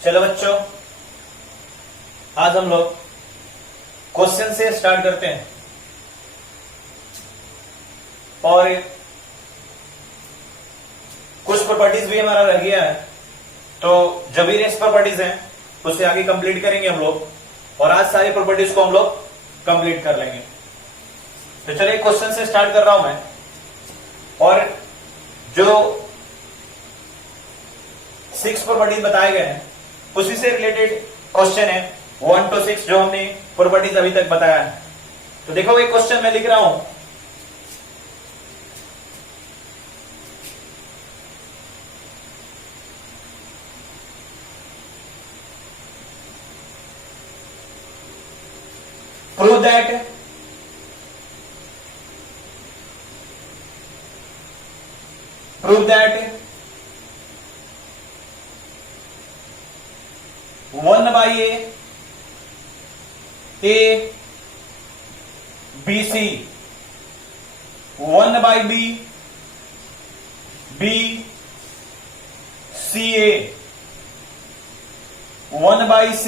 चलो बच्चों, आज हम लोग क्वेश्चन से स्टार्ट करते हैं और कुछ प्रॉपर्टीज भी हमारा रह गया है, तो जो भी रेस्ट प्रॉपर्टीज हैं उससे आगे कंप्लीट करेंगे हम लोग और आज सारी प्रॉपर्टीज को हम लोग कंप्लीट कर लेंगे। तो चलिए क्वेश्चन से स्टार्ट कर रहा हूं मैं और जो 6 प्रॉपर्टीज बताए गए हैं उसी से रिलेटेड क्वेश्चन है 1 to 6 जो हमने प्रॉपर्टीज अभी तक बताया है। तो देखो एक क्वेश्चन मैं लिख रहा हूं, prove that 1 by A BC 1 by B CA 1 by C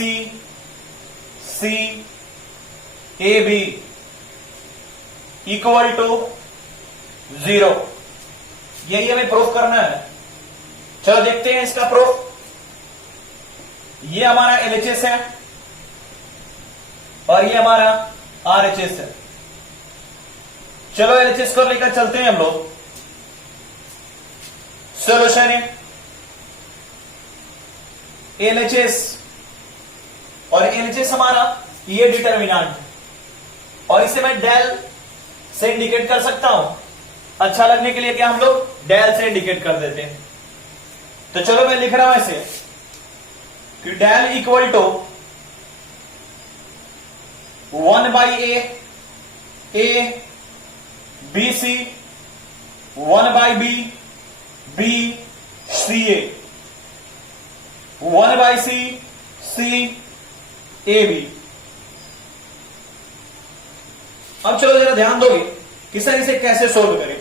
AB equal to 0। यही हमें प्रूफ करना है। चलो देखते हैं इसका प्रूफ। ये हमारा LHS है और ये हमारा RHS है। चलो LHS को लेकर चलते हैं हम लोग। सॉल्यूशन है LHS और LHS हमारा ये डिटर्मिनेंट और इसे मैं डेल से इंडिकेट कर सकता हूं। अच्छा लगने के लिए क्या हम लोग डेल से इंडिकेट कर देते हैं। तो चलो मैं लिख रहा हूं ऐसे कि del equal to 1 by A B C 1 by B C A 1 by C A B. अब चलो जरा ध्यान दोगे कि सर इसे कैसे सोल्व करें।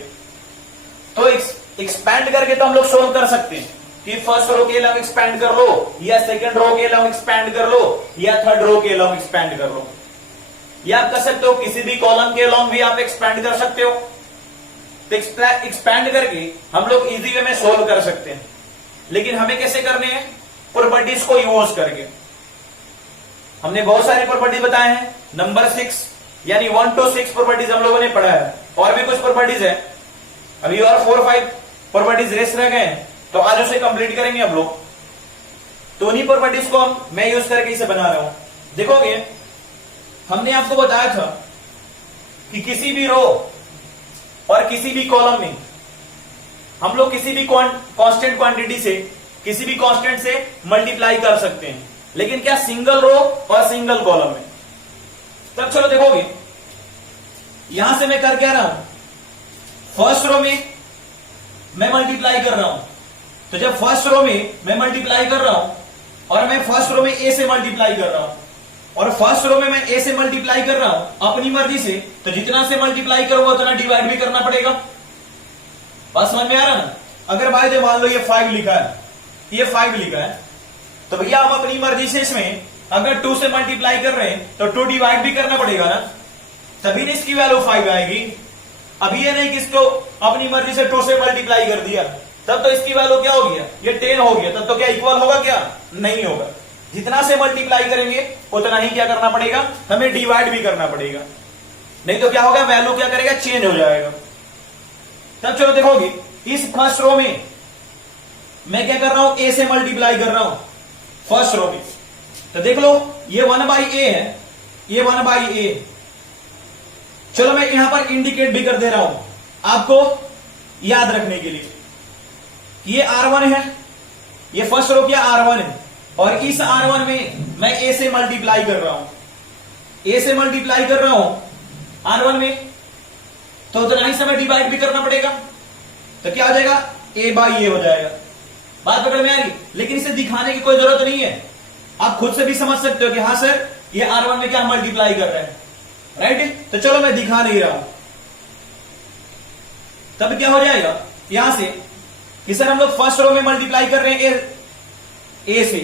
तो एक्सपैंड करके तो हम लोग सोल्व कर सकते हैं कि फर्स्ट रो के एलॉन्ग एक्सपैंड कर लो या सेकंड रो के एलॉन्ग एक्सपैंड कर लो या थर्ड रो के एलॉन्ग एक्सपैंड कर लो, या आप कर सकते हो किसी भी कॉलम के एलॉन्ग भी आप एक्सपैंड कर सकते हो। तो एक्सपैंड करके हम लोग इजी वे में सोल्व कर सकते हैं, लेकिन हमें कैसे करने हैं? प्रॉपर्टीज को यूज करके। हमने बहुत सारी प्रॉपर्टीज बताए हैं, नंबर 6 यानी 1 to 6 प्रॉपर्टीज हम लोगों ने पढ़ा है और भी कुछ प्रॉपर्टीज है। अभी और 4-5 प्रॉपर्टीज रेस्ट रह गए हैं, तो आज उसे कंप्लीट करेंगे हम लोग। तो उन्हीं प्रॉपर्टीज को मैं यूज करके इसे बना रहा हूं। देखोगे हमने आपको बताया था कि किसी भी रो और किसी भी कॉलम में हम लोग किसी भी कांस्टेंट क्वांटिटी से किसी भी कांस्टेंट से मल्टीप्लाई कर सकते हैं, लेकिन क्या सिंगल रो और सिंगल कॉलम में। तब चलो देखोगे यहां से मैं कर क्या रहा हूं, फर्स्ट रो में मैं मल्टीप्लाई कर रहा हूं। तो जब फर्स्ट रो में मैं मल्टीप्लाई कर रहा हूं और मैं फर्स्ट रो में ए से मल्टीप्लाई कर रहा हूं और फर्स्ट रो में मैं ए से मल्टीप्लाई कर रहा हूं अपनी मर्जी से, तो जितना से मल्टीप्लाई करूंगा उतना डिवाइड भी करना पड़ेगा। बात समझ में आ रहा ना? अगर भाई जो मान लो ये 5 लिखा है, ये 5 लिखा है, तो भैया हम अपनी मर्जी से इसमें अगर 2 से मल्टीप्लाई कर रहे हैं तो 2 डिवाइड भी करना पड़ेगा ना, तभी ना इसकी वैल्यू 5 आएगी। अभी ये नहीं कि इसको अपनी मर्जी से 2 से मल्टीप्लाई कर दिया तब तो इसकी वैल्यू क्या हो गया, ये 10 हो गया, तब तो क्या इक्वल होगा? क्या नहीं होगा। जितना से मल्टीप्लाई करेंगे उतना ही क्या करना पड़ेगा, हमें डिवाइड भी करना पड़ेगा, नहीं तो क्या होगा, वैल्यू क्या करेगा, चेंज हो जाएगा। तब चलो देखोगे इस फर्स्ट रो में मैं क्या कर रहा हूं, ए से मल्टीप्लाई कर रहा हूं फर्स्ट रो में। तो देख लो ये 1 बाई ए है, ये 1 बाई ए। चलो मैं यहां पर इंडिकेट भी कर दे रहा हूं आपको याद रखने के लिए। ये R1 है, ये फर्स्ट रो क्या R1 है और इस R1 में मैं ए से मल्टीप्लाई कर रहा हूं, ए से मल्टीप्लाई कर रहा हूं R1 में, तो उतना ही समय डिवाइड भी करना पड़ेगा। तो क्या हो जाएगा, ए बाई ए हो जाएगा। बात पकड़ में आ रही? लेकिन इसे दिखाने की कोई जरूरत नहीं है, आप खुद से भी समझ सकते हो कि हाँ सर ये R1 में क्या मल्टीप्लाई कर रहे हैं, राइट। तो चलो मैं दिखा नहीं रहा हूं। तब क्या हो जाएगा यहां से कि सर हम लोग फर्स्ट रो में मल्टीप्लाई कर रहे हैं ए से,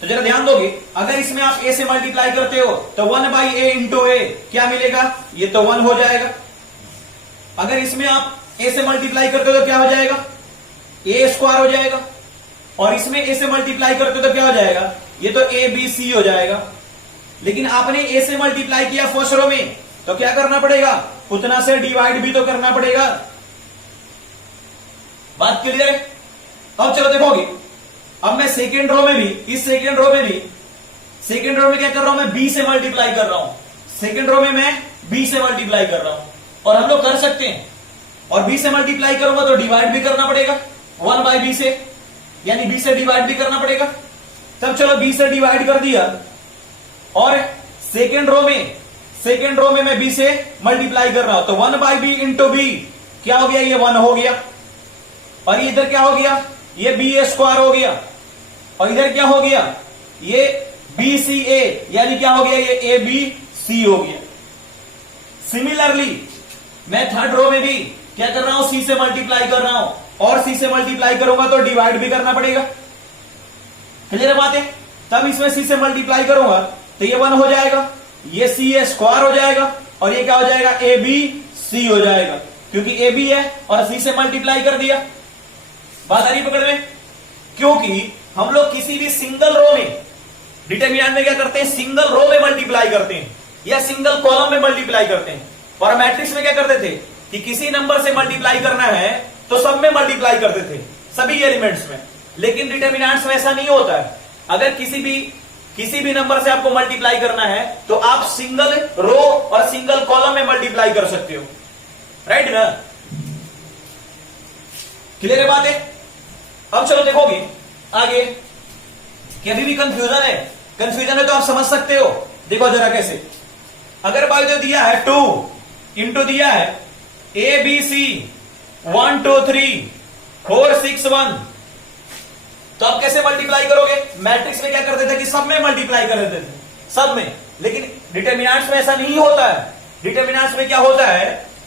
तो जरा ध्यान दोगे, अगर इसमें आप ए से मल्टीप्लाई करते हो तो 1/a इंटू ए क्या मिलेगा, ये तो 1 हो जाएगा। अगर इसमें आप ए से मल्टीप्लाई करते हो तो क्या हो जाएगा, ए स्क्वायर हो जाएगा। और इसमें ए से मल्टीप्लाई करते हो तो क्या हो जाएगा, ये तो ए बी सी हो जाएगा। लेकिन आपने ए से मल्टीप्लाई किया फर्स्ट रो में, तो क्या करना पड़ेगा, उतना से डिवाइड भी तो करना पड़ेगा। बात क्लियर है? अब चलो देखोगे, अब मैं सेकेंड रो में भी, इस सेकेंड रो में क्या कर रहा हूं, मैं बी से मल्टीप्लाई कर रहा हूं। सेकेंड रो में मैं बी से मल्टीप्लाई कर रहा हूं, और हम लोग कर सकते हैं। और बी से मल्टीप्लाई करूंगा तो डिवाइड भी करना पड़ेगा 1/b से, यानी बी से डिवाइड भी करना पड़ेगा। तब चलो बी से डिवाइड कर दिया, और सेकेंड रो में मैं बी से मल्टीप्लाई कर रहा हूं, तो 1/b इंटू बी क्या हो गया, ये 1 हो गया। और इधर क्या हो गया, ये बी ए स्क्वायर हो गया। और इधर क्या हो गया, ये बी सी ए, यानी क्या हो गया, ये ए बी सी हो गया। सिमिलरली मैं थर्ड रो में भी क्या कर रहा हूं, सी से मल्टीप्लाई कर रहा हूं, और सी से मल्टीप्लाई करूंगा तो डिवाइड भी करना पड़ेगा। क्लियर बात है? तब इसमें सी से मल्टीप्लाई करूंगा तो ये 1 हो जाएगा, ये सी ए स्क्वायर हो जाएगा, और ये क्या हो जाएगा, ए बी सी हो जाएगा, क्योंकि ए बी है और सी से मल्टीप्लाई कर दिया। बात आ रही पकड़ में? क्योंकि हम लोग किसी भी सिंगल रो में, डिटरमिनेंट में क्या करते हैं, सिंगल रो में मल्टीप्लाई करते हैं या सिंगल कॉलम में मल्टीप्लाई करते हैं। और मैट्रिक्स में क्या करते थे कि किसी नंबर से मल्टीप्लाई करना है तो सब में मल्टीप्लाई करते थे, सभी एलिमेंट्स में। लेकिन डिटरमिनेंट्स में ऐसा नहीं होता है। अगर किसी भी नंबर से आपको मल्टीप्लाई करना है तो आप सिंगल रो और सिंगल कॉलम में मल्टीप्लाई कर सकते हो, राइट ना? क्लियर है बात है? अब चलो देखोगे आगे कि अभी भी कंफ्यूजन है तो आप समझ सकते हो। देखो जरा कैसे, अगर भाई जो दिया है 2 इंटू दिया है ए बी सी 1 2 3 4 6 1, तो आप कैसे मल्टीप्लाई करोगे? मैट्रिक्स में क्या करते थे कि सब में मल्टीप्लाई कर देते थे, सब में। लेकिन डिटरमिनेंट्स में ऐसा नहीं होता है। डिटरमिनेंट्स में क्या होता है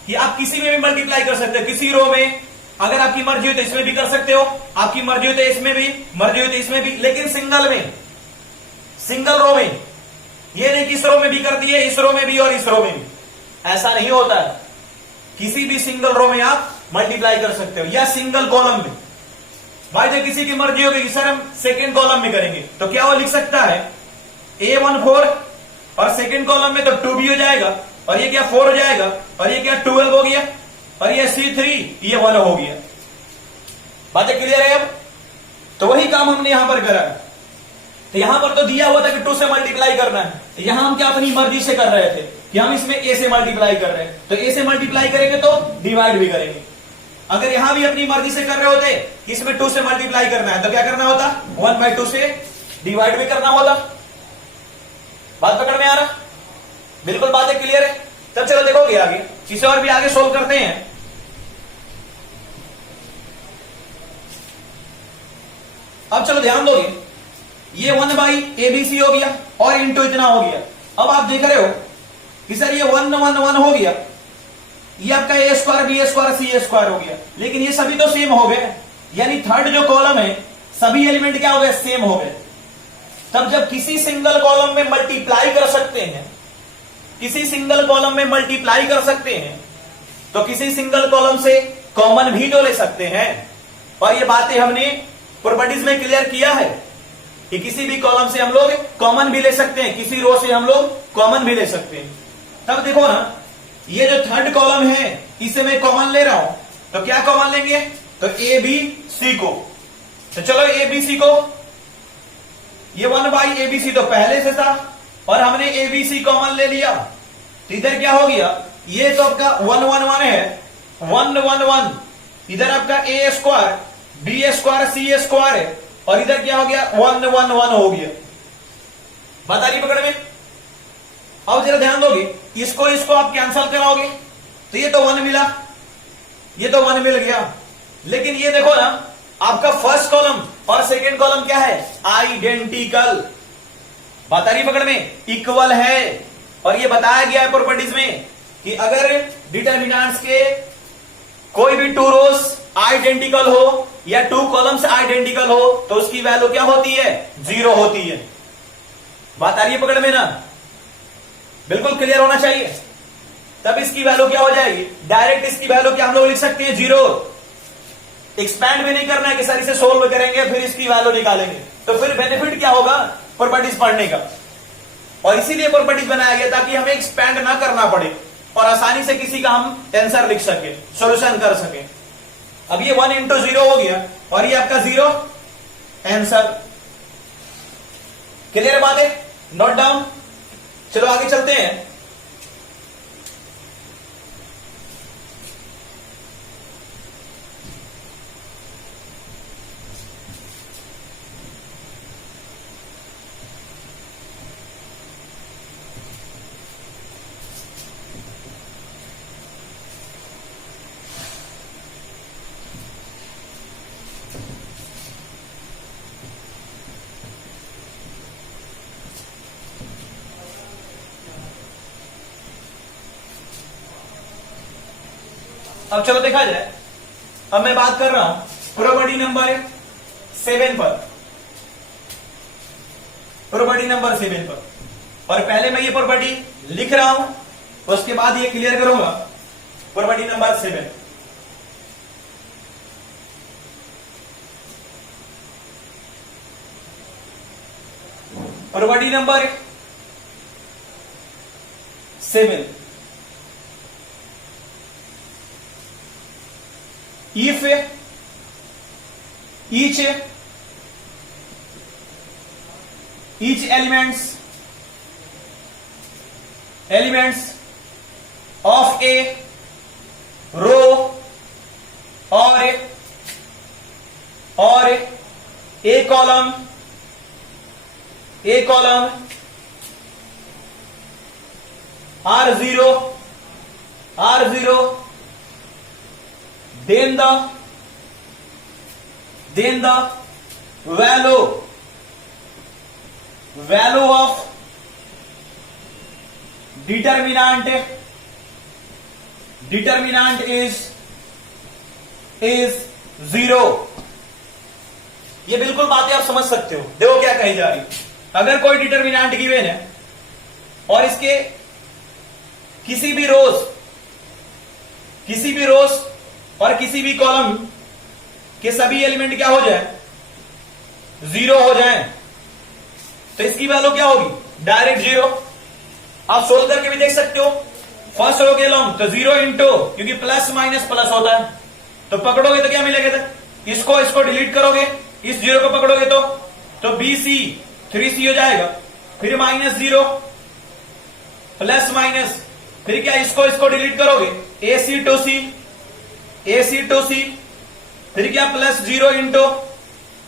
कि आप किसी में भी मल्टीप्लाई कर सकते हो, किसी रो में। अगर आपकी मर्जी हो तो इसमें भी कर सकते हो, आपकी मर्जी हो तो इसमें भी, मर्जी हो तो इसमें भी, लेकिन सिंगल रो में। ये नहीं कि इस रो में भी कर दिए, इस रो में भी और इस रो में भी, ऐसा नहीं होता है। किसी भी सिंगल रो में आप मल्टीप्लाई कर सकते हो, या सिंगल कॉलम में। भाई जब किसी की मर्जी होगी सर हम सेकेंड कॉलम में करेंगे, तो क्या वो लिख सकता है A1 4, और सेकेंड कॉलम में तो 2B हो जाएगा, और ये क्या 4 हो जाएगा, और ये क्या 12 हो गया, और ये C3 ये 1 हो गया। बातें क्लियर है? अब तो वही काम हमने यहां पर करा है। तो यहां पर तो दिया हुआ था कि 2 से मल्टीप्लाई करना है, तो यहां हम क्या अपनी मर्जी से कर रहे थे कि हम इसमें ए से मल्टीप्लाई कर रहे हैं, तो ए से मल्टीप्लाई करेंगे तो डिवाइड भी करेंगे। अगर यहां भी अपनी मर्जी से कर रहे होते कि इसमें 2 से मल्टीप्लाई करना है, तो क्या करना होता, 1/2 से डिवाइड भी करना होता। बात पकड़ में आ रहा? बिल्कुल बातें क्लियर है? तब चलो देखोगे आगे, इसे और भी आगे सोल्व करते हैं। अब चलो ध्यान दोगे, ये 1/ABC हो गया और इंटू इतना हो गया। अब आप देख रहे हो कि सर ये 1 1 1 हो गया, ये आपका ए स्क्वायर बी स्क्वायर सी स्क्वायर हो गया, लेकिन ये सभी तो सेम हो गए, यानी थर्ड जो कॉलम है सभी एलिमेंट क्या हो गए, सेम हो गए। तब जब किसी सिंगल कॉलम में मल्टीप्लाई कर सकते हैं, किसी सिंगल कॉलम में मल्टीप्लाई कर सकते हैं, तो किसी सिंगल कॉलम से कॉमन भी तो ले सकते हैं। और ये बातें हमने प्रॉपर्टीज में क्लियर किया है कि किसी भी कॉलम से हम लोग कॉमन भी ले सकते हैं, किसी रो से हम लोग कॉमन भी ले सकते हैं। तब देखो ना, ये जो थर्ड कॉलम है इसे मैं कॉमन ले रहा हूं, तो क्या कॉमन लेंगे, तो ए बी सी को। तो चलो ए बी सी को, ये 1/ABC तो पहले से था और हमने ए बी सी कॉमन ले लिया, तो इधर क्या हो गया, ये तो आपका 1 1 1 है, 1 1 1, इधर आपका ए स्क्वायर बी स्क्वायर सी स्क्वायर है, और इधर क्या हो गया 1 1 1 हो गया। बात आ रही पकड़ में? अब जरा ध्यान दोगे, इसको आप कैंसल कराओगे तो ये तो 1 मिला, ये तो 1 मिल गया। लेकिन ये देखो ना, आपका फर्स्ट कॉलम और सेकेंड कॉलम क्या है, आइडेंटिकल। बात आ रही पकड़ में? इक्वल है। और ये बताया गया है प्रॉपर्टीज में कि अगर डिटरमिनेंट्स के कोई भी 2 रोज आइडेंटिकल हो या टू कॉलम्स आइडेंटिकल हो तो उसकी वैल्यू क्या होती है? 0 होती है। बात आ रही है पकड़ में ना? बिल्कुल क्लियर होना चाहिए। तब इसकी वैल्यू क्या हो जाएगी? डायरेक्ट इसकी वैल्यू क्या हम लोग लिख सकते हैं? 0। एक्सपैंड भी नहीं करना है कि सर इसे सोल्व करेंगे फिर इसकी वैल्यू निकालेंगे, तो फिर बेनिफिट क्या होगा प्रॉपर्टीज पढ़ने का। और इसीलिए प्रॉपर्टीज बनाया गया ताकि हमें एक्सपैंड ना करना पड़े और आसानी से किसी का हम आंसर लिख सके, सॉल्यूशन कर सके। अब ये 1 into 0 हो गया और ये आपका 0 आंसर। क्लियर बात है? Note down. चलो आगे चलते हैं। अब चलो देखा जाए। अब मैं बात कर रहा हूं प्रॉपर्टी नंबर 7 पर। प्रॉपर्टी नंबर 7 पर, और पहले मैं ये प्रॉपर्टी लिख रहा हूं, उसके बाद ये क्लियर करूंगा। Property number 7, property number 7, if each elements of a row or a column are zero, then the value of determinant is 0। ये बिल्कुल बातें आप समझ सकते हो। देखो क्या कही जा रही। अगर कोई डिटर्मिनेंट गिवन है और इसके किसी भी रोज और किसी भी कॉलम के सभी एलिमेंट क्या हो जाए? 0 हो जाए, तो इसकी वैल्यू क्या होगी? डायरेक्ट 0। आप सोल्व करके भी देख सकते हो। फर्स्ट रो के लॉन्ग तो 0 इंटू, क्योंकि प्लस माइनस प्लस होता है, तो पकड़ोगे तो क्या मिलेगा? इसको डिलीट करोगे, इस 0 को पकड़ोगे तो BC 3C हो जाएगा, फिर -0 प्लस माइनस, फिर क्या इसको डिलीट करोगे AC to C, फिर क्या +0 इंटू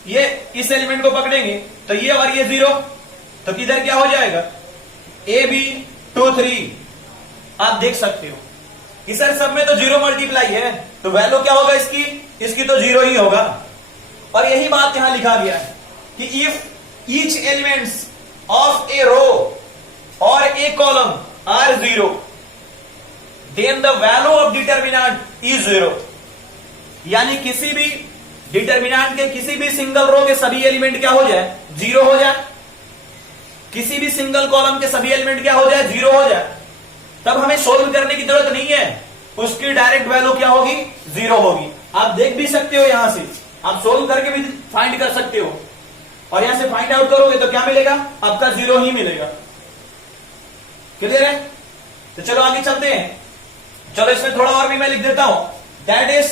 ये इस एलिमेंट को पकड़ेंगे तो ये और ये 0, तो किधर क्या हो जाएगा? AB 2 3। आप देख सकते हो कि सर सब में तो 0 मल्टीप्लाई है, तो वैल्यू क्या होगा इसकी तो 0 ही होगा। और यही बात यहां लिखा गया है कि if each elements of a row और a column are 0, then the value of determinant is 0। यानी किसी भी डिटर्मिनेंट के किसी भी सिंगल रो के सभी एलिमेंट क्या हो जाए? 0 हो जाए। किसी भी सिंगल कॉलम के सभी एलिमेंट क्या हो जाए? 0 हो जाए। तब हमें सोल्व करने की जरूरत नहीं है, उसकी डायरेक्ट वैल्यू क्या होगी? 0 होगी। आप देख भी सकते हो, यहां से आप सोल्व करके भी फाइंड कर सकते हो, और यहां से फाइंड आउट करोगे तो क्या मिलेगा? आपका 0 ही मिलेगा। क्लियर है? तो चलो आगे चलते हैं। चलो इसमें थोड़ा और भी मैं लिख देता हूं। दैट इज,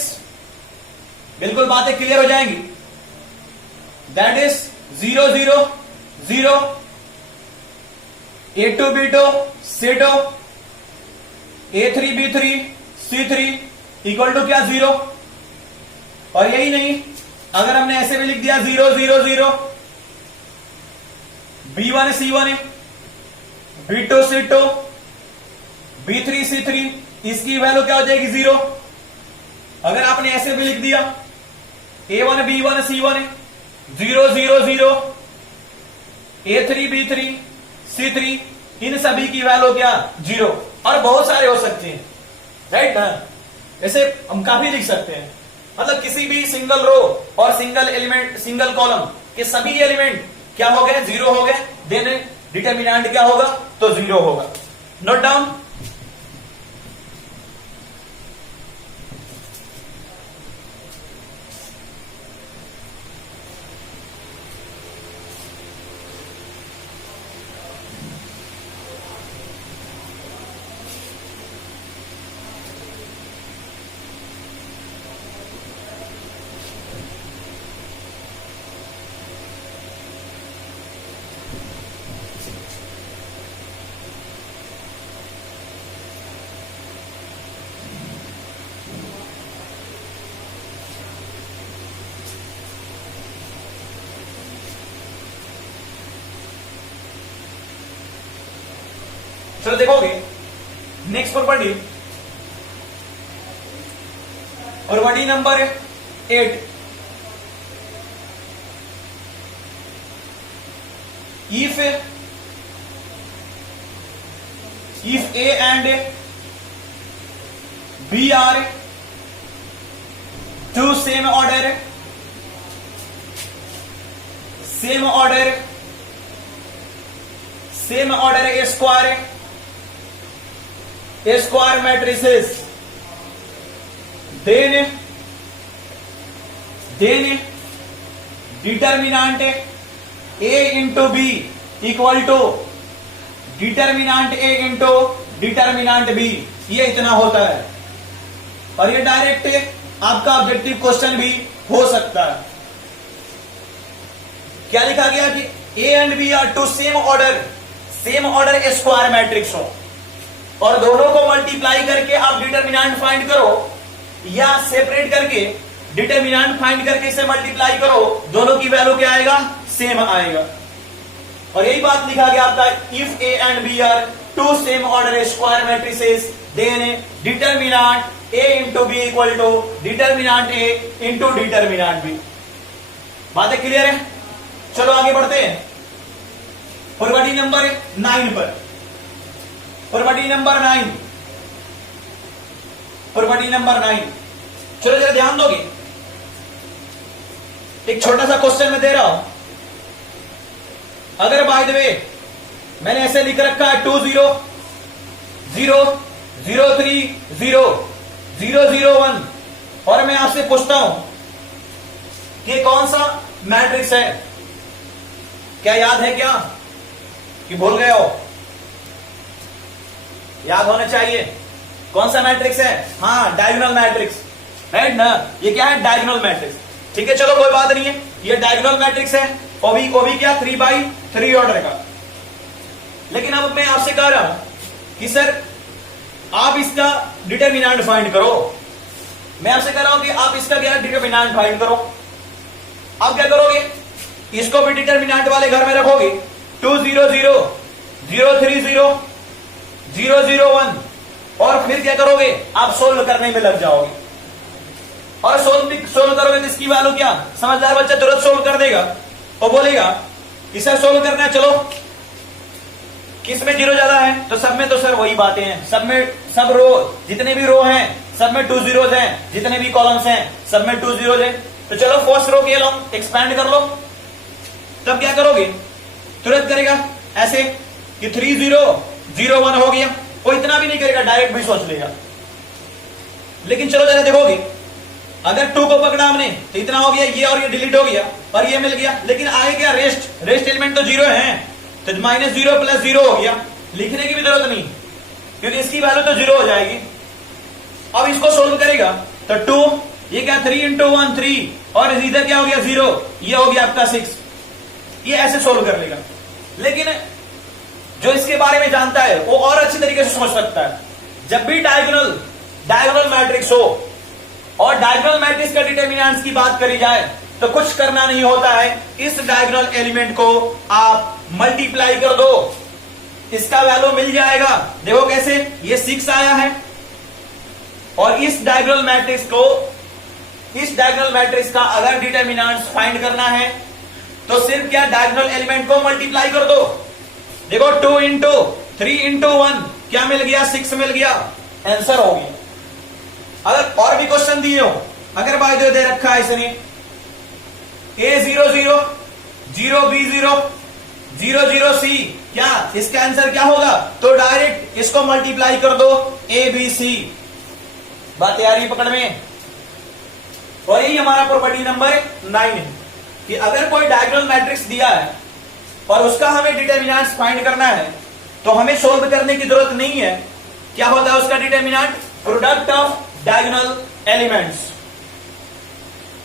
बिल्कुल बातें क्लियर हो जाएंगी। That is 0 0 0 A2 B2 C2 A3 B3 C3 equal to क्या? 0। और यही नहीं, अगर हमने ऐसे भी लिख दिया 0 0 0 B1 C1 B2 C2 B3 C3, इसकी वैल्यू क्या हो जाएगी? 0। अगर आपने ऐसे भी लिख दिया A1 B1 C1 0 0 0 A3 B3 C3, इन सभी की वैल्यू क्या? 0। और बहुत सारे हो सकते हैं, राइट ना? ऐसे हम काफी लिख सकते हैं। मतलब किसी भी सिंगल रो और सिंगल एलिमेंट, सिंगल कॉलम के सभी एलिमेंट क्या हो गए, जीरो हो गए, देन डिटर्मिनेंट क्या होगा, तो जीरो होगा। Note down. चलो देखोगे next property, property number 8, if A and B are two same order A square matrices, then determinant A into B equal to determinant A into determinant B, ये इतना होता है। और ये डायरेक्ट आपका ऑब्जेक्टिव क्वेश्चन भी हो सकता है। क्या लिखा गया कि A and B are two same order square matrix हो, और दोनों को मल्टीप्लाई करके आप डिटर्मिनेंट फाइंड करो, या सेपरेट करके डिटर्मिनेंट फाइंड करके इसे मल्टीप्लाई करो, दोनों की वैल्यू क्या आएगा, सेम आएगा। और यही बात लिखा गया आपका, if A and B are two same order square matrices then determinant A into B equal to determinant A into determinant B. बातें क्लियर है? चलो आगे बढ़ते हैं प्रॉपर्टी नंबर 9 पर। प्रॉपर्टी नंबर 9, चलो जरा ध्यान दोगे, एक छोटा सा क्वेश्चन मैं दे रहा हूं। अगर बाय द वे मैंने ऐसे लिख रखा है 2 0 0 0 3 0 0 0 1, और मैं आपसे पूछता हूं कि कौन सा मैट्रिक्स है, क्या याद है क्या, कि भूल गए हो? याद होना चाहिए। कौन सा मैट्रिक्स है? हाँ, डायगोनल मैट्रिक्स, राइट ना? ये क्या है? Diagonal matrix. ठीक है, चलो कोई बात नहीं है, ये डायगोनल मैट्रिक्स है, ओबी क्या 3x3 ऑर्डर का। लेकिन अब मैं आपसे कह रहा हूं कि सर आप इसका डिटर्मिनेंट फाइंड करो। मैं आपसे कह रहा हूं कि आप इसका क्या डिटर्मिनेंट फाइंड करो। आप क्या करोगे, इसको भी डिटर्मिनेंट वाले घर में रखोगे, 2 0 0 0 3 0 0 0 1, और फिर क्या करोगे, आप सोल्व करने में लग जाओगे। और सोल्व करोगे तो इसकी वैल्यू क्या, समझदार बच्चा तुरंत सोल्व कर देगा और बोलेगा कि सर सोल्व करना है, चलो किस में जीरो ज्यादा है, तो सब में तो सर वही बातें हैं, सब रो, जितने भी रो हैं सब में 2 zeros हैं, जितने भी कॉलम्स हैं सब में 2 zeros हैं। तो चलो फर्स्ट रो के लो, एक्सपैंड कर लो। तब क्या करोगे, तुरंत करेगा ऐसे कि 3 0 0 1 हो गया। वो इतना भी नहीं करेगा, डायरेक्ट भी सोच लेगा। लेकिन चलो जरा देखोगे, अगर 2 को पकड़ा हमने तो इतना हो गया, ये और ये डिलीट हो गया और ये मिल गया, लेकिन आगे क्या, रेस्ट एलिमेंट तो 0 है, तो -0 + 0 हो गया। लिखने की भी जरूरत नहीं, क्योंकि इसकी वैल्यू तो 0 हो जाएगी। अब इसको सोल्व करेगा तो 2, ये क्या 3 × 1 3, और इधर क्या हो गया 0, ये हो गया आपका 6। ये ऐसे सोल्व कर लेगा। लेकिन जो इसके बारे में जानता है वो और अच्छी तरीके से समझ सकता है। जब भी डायगोनल मैट्रिक्स हो और डायगोनल मैट्रिक्स का डिटर्मिनेंट्स की बात करी जाए तो कुछ करना नहीं होता है, इस डायगोनल एलिमेंट को आप मल्टीप्लाई कर दो, इसका वैल्यू मिल जाएगा। देखो कैसे, ये 6 आया है, और इस डायगोनल मैट्रिक्स का अगर डिटर्मिनेंट्स फाइंड करना है तो सिर्फ क्या, डायगोनल एलिमेंट को मल्टीप्लाई कर दो। देखो 2 × 3 × 1 क्या मिल गया, 6 मिल गया, आंसर हो गया। अगर और भी क्वेश्चन दिए हो अगर बाय जो दे रखा है इसने A00 0B0 00C, क्या इसका आंसर क्या होगा? तो डायरेक्ट इसको मल्टीप्लाई कर दो ABC। बात यार ये पकड़ में। और यही हमारा प्रॉपर्टी नंबर 9 है कि अगर कोई डायगोनल मैट्रिक्स दिया है और उसका हमें डिटर्मिनेंट्स फाइंड करना है तो हमें सोल्व करने की जरूरत नहीं है। क्या होता है उसका determinant? Product of diagonal elements.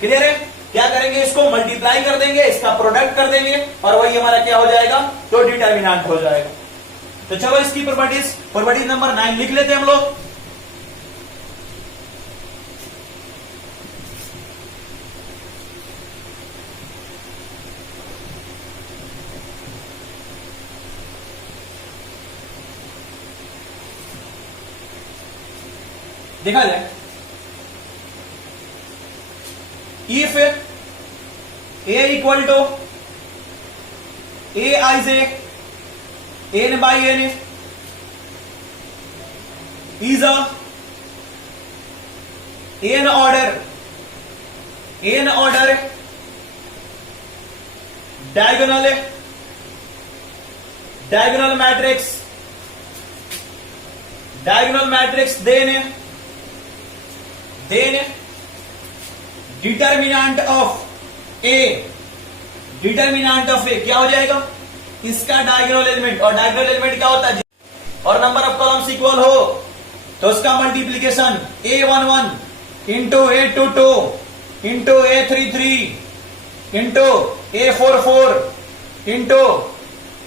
Clear है? क्या करेंगे? इसको मल्टीप्लाई कर देंगे, इसका प्रोडक्ट कर देंगे और वही हमारा क्या हो जाएगा? तो डिटर्मिनेंट हो जाएगा। तो चलो इसकी प्रॉपर्टी नंबर 9 लिख लेते हैं हम लोग। देखा जाए, if A equal to Aij n by n is a n order diagonal matrix, then determinant of A क्या हो जाएगा? इसका डायगोनल एलिमेंट, और डायगोनल एलिमेंट क्या होता है? और नंबर ऑफ कॉलम्स इक्वल हो तो उसका multiplication A11 into A22 into A33 into A44 into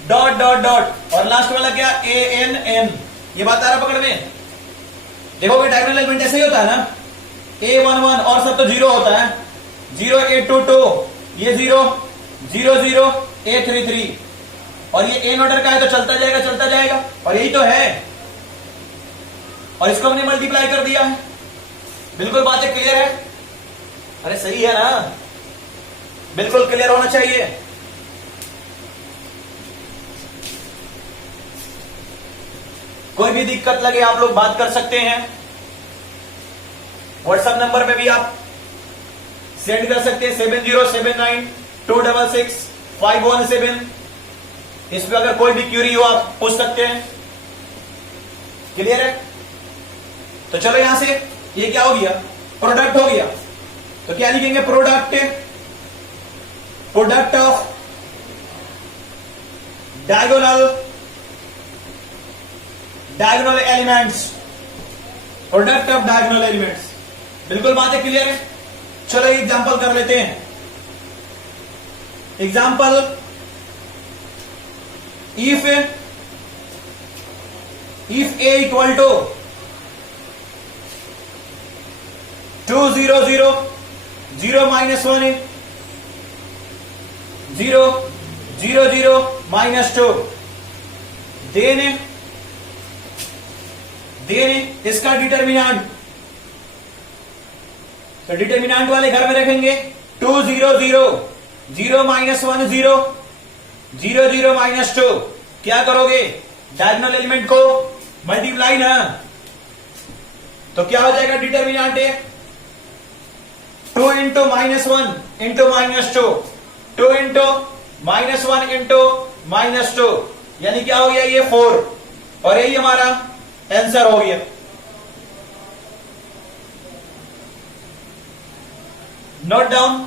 dot dot dot, और लास्ट वाला क्या? ANN। ये बात आ रहा पकड़ में? देखोगे डायगोनल एलिमेंट ऐसे ही होता है ना, A11 और सब तो 0 होता है, 0 A22 ये 0 0 0 A33, और ये एन ऑर्डर का है तो चलता जाएगा, और यही तो है। और इसको हमने मल्टीप्लाई कर दिया है। बिल्कुल बातें क्लियर है? अरे सही है ना? बिल्कुल क्लियर होना चाहिए। कोई भी दिक्कत लगे आप लोग बात कर सकते हैं। व्हाट्सएप नंबर पे भी आप सेंड कर सकते हैं 7079266517। इस पे अगर कोई भी क्यूरी हो आप पूछ सकते हैं। क्लियर है? तो चलो यहां से ये क्या हो गया? प्रोडक्ट हो गया। तो क्या लिखेंगे? Product of diagonal elements, product of diagonal elements. बिल्कुल बातें क्लियर है? चलो एग्जांपल कर लेते हैं। Example, if A equal to 2 0 0 0 -1 0 0 0 -2, then इसका डिटर्मिनेंट, तो डिटर्मिनेंट वाले घर में रखेंगे 2 0 0 0 -1 0 0 0 -2। क्या करोगे? डायगोनल एलिमेंट को मल्टीप्लाई ना, तो क्या हो जाएगा? डिटर्मिनेंट है 2 इंटू -1 इंटू -2, 2 इंटू -1 इंटू -2, यानी क्या हो गया? ये 4, और यही हमारा आंसर हो गया। Note down.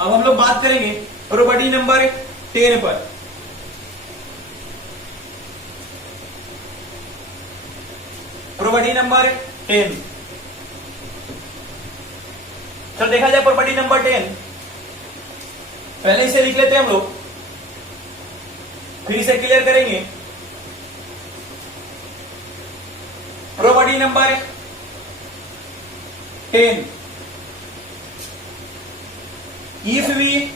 अब हम लोग बात करेंगे प्रॉपर्टी नंबर 10 पर। प्रॉपर्टी नंबर 10, तो देखा जाए प्रॉपर्टी नंबर 10, पहले इसे लिख लेते हैं हम लोग, फिर इसे क्लियर करेंगे। Property number 10, if we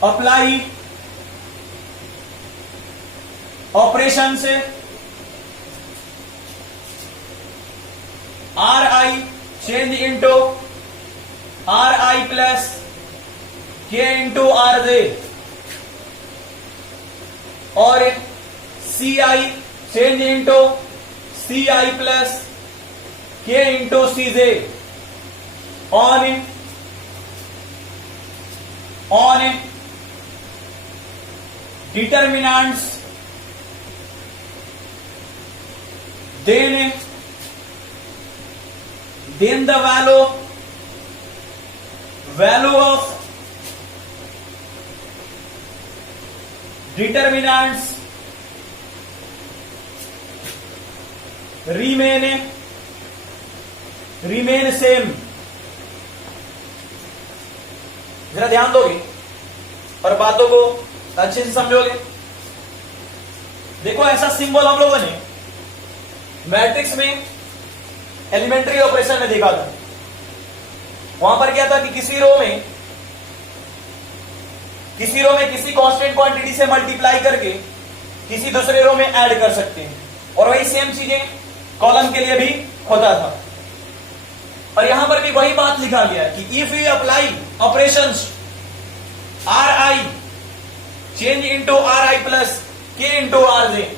apply operations Ri change into Ri plus K into Rj और Ci change into Ci plus K into Cj on determinants, then the value of determinants remain same। जरा ध्यान दोगे और बातों को अच्छे से समझोगे। देखो ऐसा सिंबल हम लोगों ने मैट्रिक्स में एलिमेंट्री ऑपरेशन में देखा था। वहां पर क्या था कि किसी रो में किसी कांस्टेंट क्वांटिटी से मल्टीप्लाई करके किसी दूसरे रो में ऐड कर सकते हैं, और वही सेम चीजें कॉलम के लिए भी होता था। और यहां पर भी वही बात लिखा गया कि if you apply operations R I change into R I plus K into R J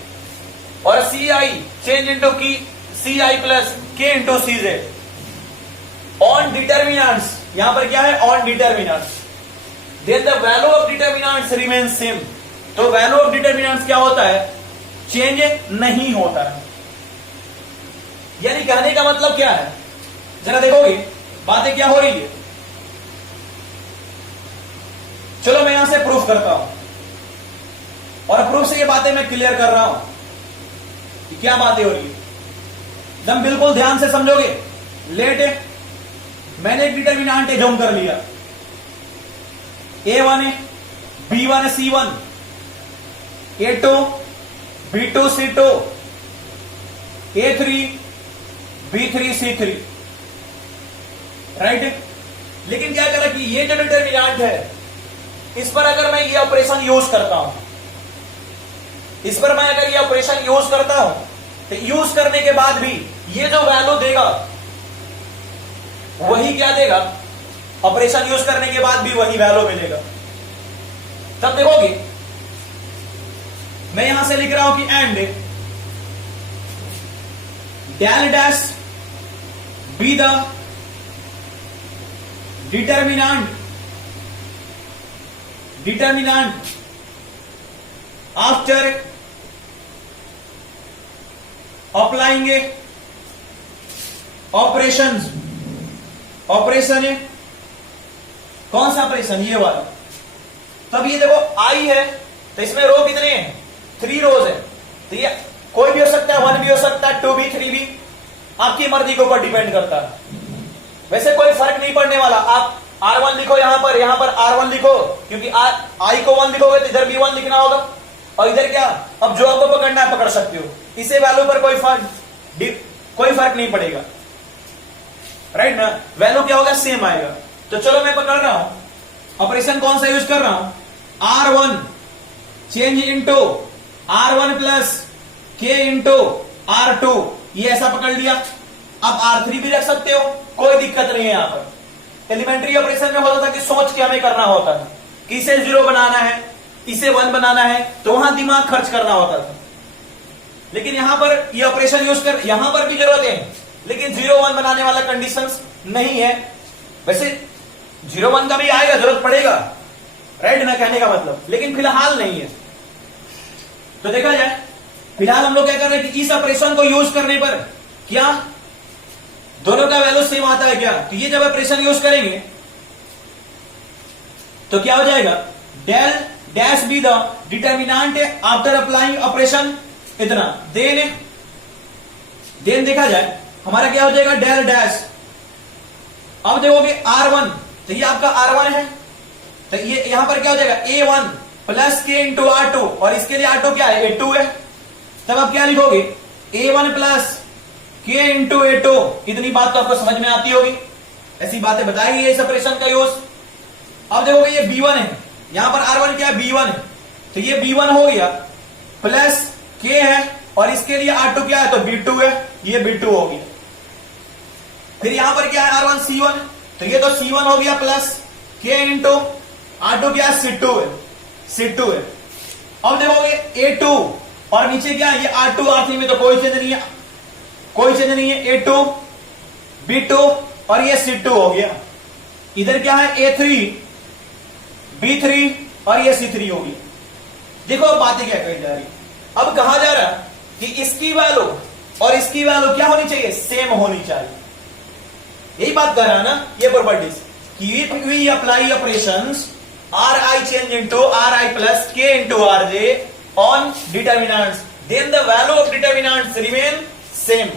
और सी आई चेंज इंटू की C I plus K into C J on determinants, यहां पर क्या है on determinants, then the value of determinants remain same. तो value of determinants क्या होता है, चेंज नहीं होता है। यानी कहने का मतलब क्या है, जरा देखोगे बातें क्या हो रही है। चलो मैं यहां से प्रूफ करता हूं और प्रूफ से ये बातें मैं क्लियर कर रहा हूं कि क्या बातें हो रही है। एकदम बिल्कुल ध्यान से समझोगे। लेट मैंने एक डिटर्मिनेंट एज्यूम कर लिया, A1 B1 C1 A2 B2 C2 A3 B3 C3, right. लेकिन क्या करा कि ये जो डिटर्मिनेंट है इस पर अगर मैं ये ऑपरेशन यूज करता हूं, इस पर मैं अगर ये ऑपरेशन यूज करता हूं तो यूज करने के बाद भी ये जो वैल्यू देगा वही क्या देगा, ऑपरेशन यूज करने के बाद भी वही वैल्यू मिलेगा। तब देखोगे मैं यहां से लिख रहा हूं कि and del dash be the determinant after applying operation है कौन सा ऑपरेशन, ये वाला। तब ये देखो आई है तो इसमें रो कितने हैं, 3 रोज है। तो ये कोई भी हो सकता है, 1 भी हो सकता है, 2 भी 3 भी, आपकी मर्जी के ऊपर डिपेंड करता है। वैसे कोई फर्क नहीं पड़ने वाला। आप R1 लिखो यहां पर R1 लिखो, क्योंकि आई को 1 लिखोगे तो इधर भी 1 लिखना होगा, और इधर क्या, अब जो आपको पकड़ना है पकड़ सकते हो। इसे वैल्यू पर कोई फर्क नहीं पड़ेगा, राइट ना। वैल्यू क्या होगा, सेम आएगा। तो चलो मैं पकड़ रहा हूं ऑपरेशन कौन सा यूज कर रहा हूं, R1 change into R1 plus K into R2, ये ऐसा पकड़ लिया। अब R3 भी रख सकते हो, कोई दिक्कत नहीं है। यहां पर एलिमेंट्री ऑपरेशन में होता था कि सोच के हमें करना होता था कि इसे 0 बनाना है, इसे 1 बनाना है, तो वहां दिमाग खर्च करना होता था। लेकिन यहां पर ये ऑपरेशन यूज कर, यहां पर भी जरूरत है, लेकिन 0-1 बनाने वाला कंडीशंस नहीं है। वैसे 0-1 का भी आएगा, जरूरत पड़ेगा, राइट ना, कहने का मतलब, लेकिन फिलहाल नहीं है। तो देखा जाए फिलहाल हम लोग क्या कर रहे हैं कि इस ऑपरेशन को यूज करने पर क्या दोनों का वैल्यू सेम आता है क्या, तो ये जब ऑपरेशन यूज करेंगे तो क्या हो जाएगा, del dash be the determinant after applying operation इतना, देन देन देखा जाए हमारा क्या हो जाएगा, डेल डैश। अब देखोगे R1, तो ये आपका R1 है, तो ये यहां पर क्या हो जाएगा, A1 plus K into R2, और इसके लिए R2 क्या है, A2 है। तब आप क्या लिखोगे, A1 plus K into A2। इतनी बात तो आपको समझ में आती होगी, ऐसी बातें बताएगी इस ऑपरेशन का यूज। अब देखोगे ये B1 है, यहां पर R1 क्या है, B1 है, तो ये B1 हो गया प्लस K है, और इसके लिए R2 क्या है, तो B2 है, ये B2 हो गया। फिर यहां पर क्या है, R1 C1, तो ये तो C1 हो गया प्लस K इंटू R2 क्या है, C2 है, C2 है। अब देखोगे A2, और नीचे क्या है, ये R2 R3 में तो कोई चेंज नहीं है, कोई चेंज नहीं है, A2 B2 और ये C2 हो गया। इधर क्या है, A3 B3 और ये C3 हो गया। देखो अब बातें क्या कही जा रही, अब कहा जा रहा है कि इसकी वैल्यू और इसकी वैल्यू क्या होनी चाहिए, सेम होनी चाहिए। यही बात कर रहा है ना ये प्रॉपर्टीज कि if we apply operations R I change into R I plus K into R J on determinants, then the value of determinants remain same.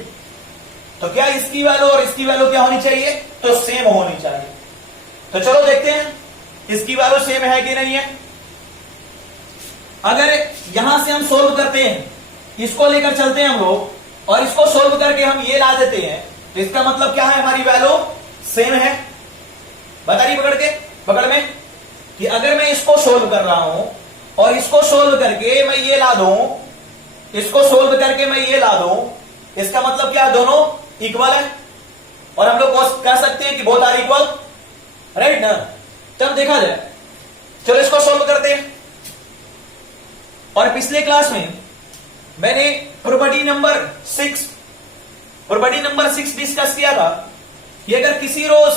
तो क्या इसकी वैल्यू और इसकी वैल्यू क्या होनी चाहिए, तो सेम होनी चाहिए। तो चलो देखते हैं इसकी वैल्यू सेम है कि नहीं है। अगर यहां से हम सोल्व करते हैं, इसको लेकर चलते हैं हम लोग, और इसको सोल्व करके हम ये ला देते हैं, तो इसका मतलब क्या है, हमारी वैल्यू सेम है। बता रही पकड़ में कि अगर मैं इसको सोल्व कर रहा हूं और इसको सोल्व करके मैं ये ला दूं, इसको सोल्व करके मैं ये ला दूं, इसका मतलब क्या है, दोनों इक्वल है, और हम लोग कह सकते हैं कि बोथ आर इक्वल, राइट ना। तब देखा जाए, चलो इसको सोल्व करते हैं। और पिछले क्लास में मैंने प्रॉपर्टी नंबर 6 डिस्कस किया था कि अगर किसी रोज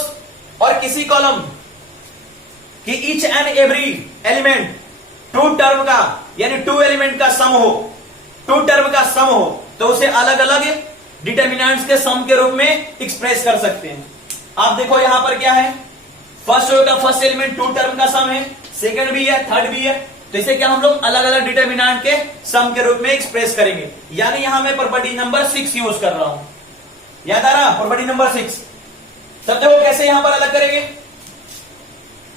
और किसी कॉलम कि each and every element to term का, यानी टू एलिमेंट का सम हो, टू टर्म का सम हो, तो उसे अलग अलग डिटर्मिनेंट्स के सम के रूप में एक्सप्रेस कर सकते हैं। आप देखो यहां पर क्या है, फर्स्ट रो का फर्स्ट एलिमेंट टू टर्म का सम है, सेकंड भी है, थर्ड भी है, तो इसे क्या हम लोग अलग अलग डिटर्मिनेंट के सम के रूप में एक्सप्रेस करेंगे। यानी यहां मैं प्रॉपर्टी नंबर 6 यूज कर रहा हूं, याद आ रहा, प्रॉपर्टी नंबर 6। तब देखो कैसे यहां पर अलग करेंगे,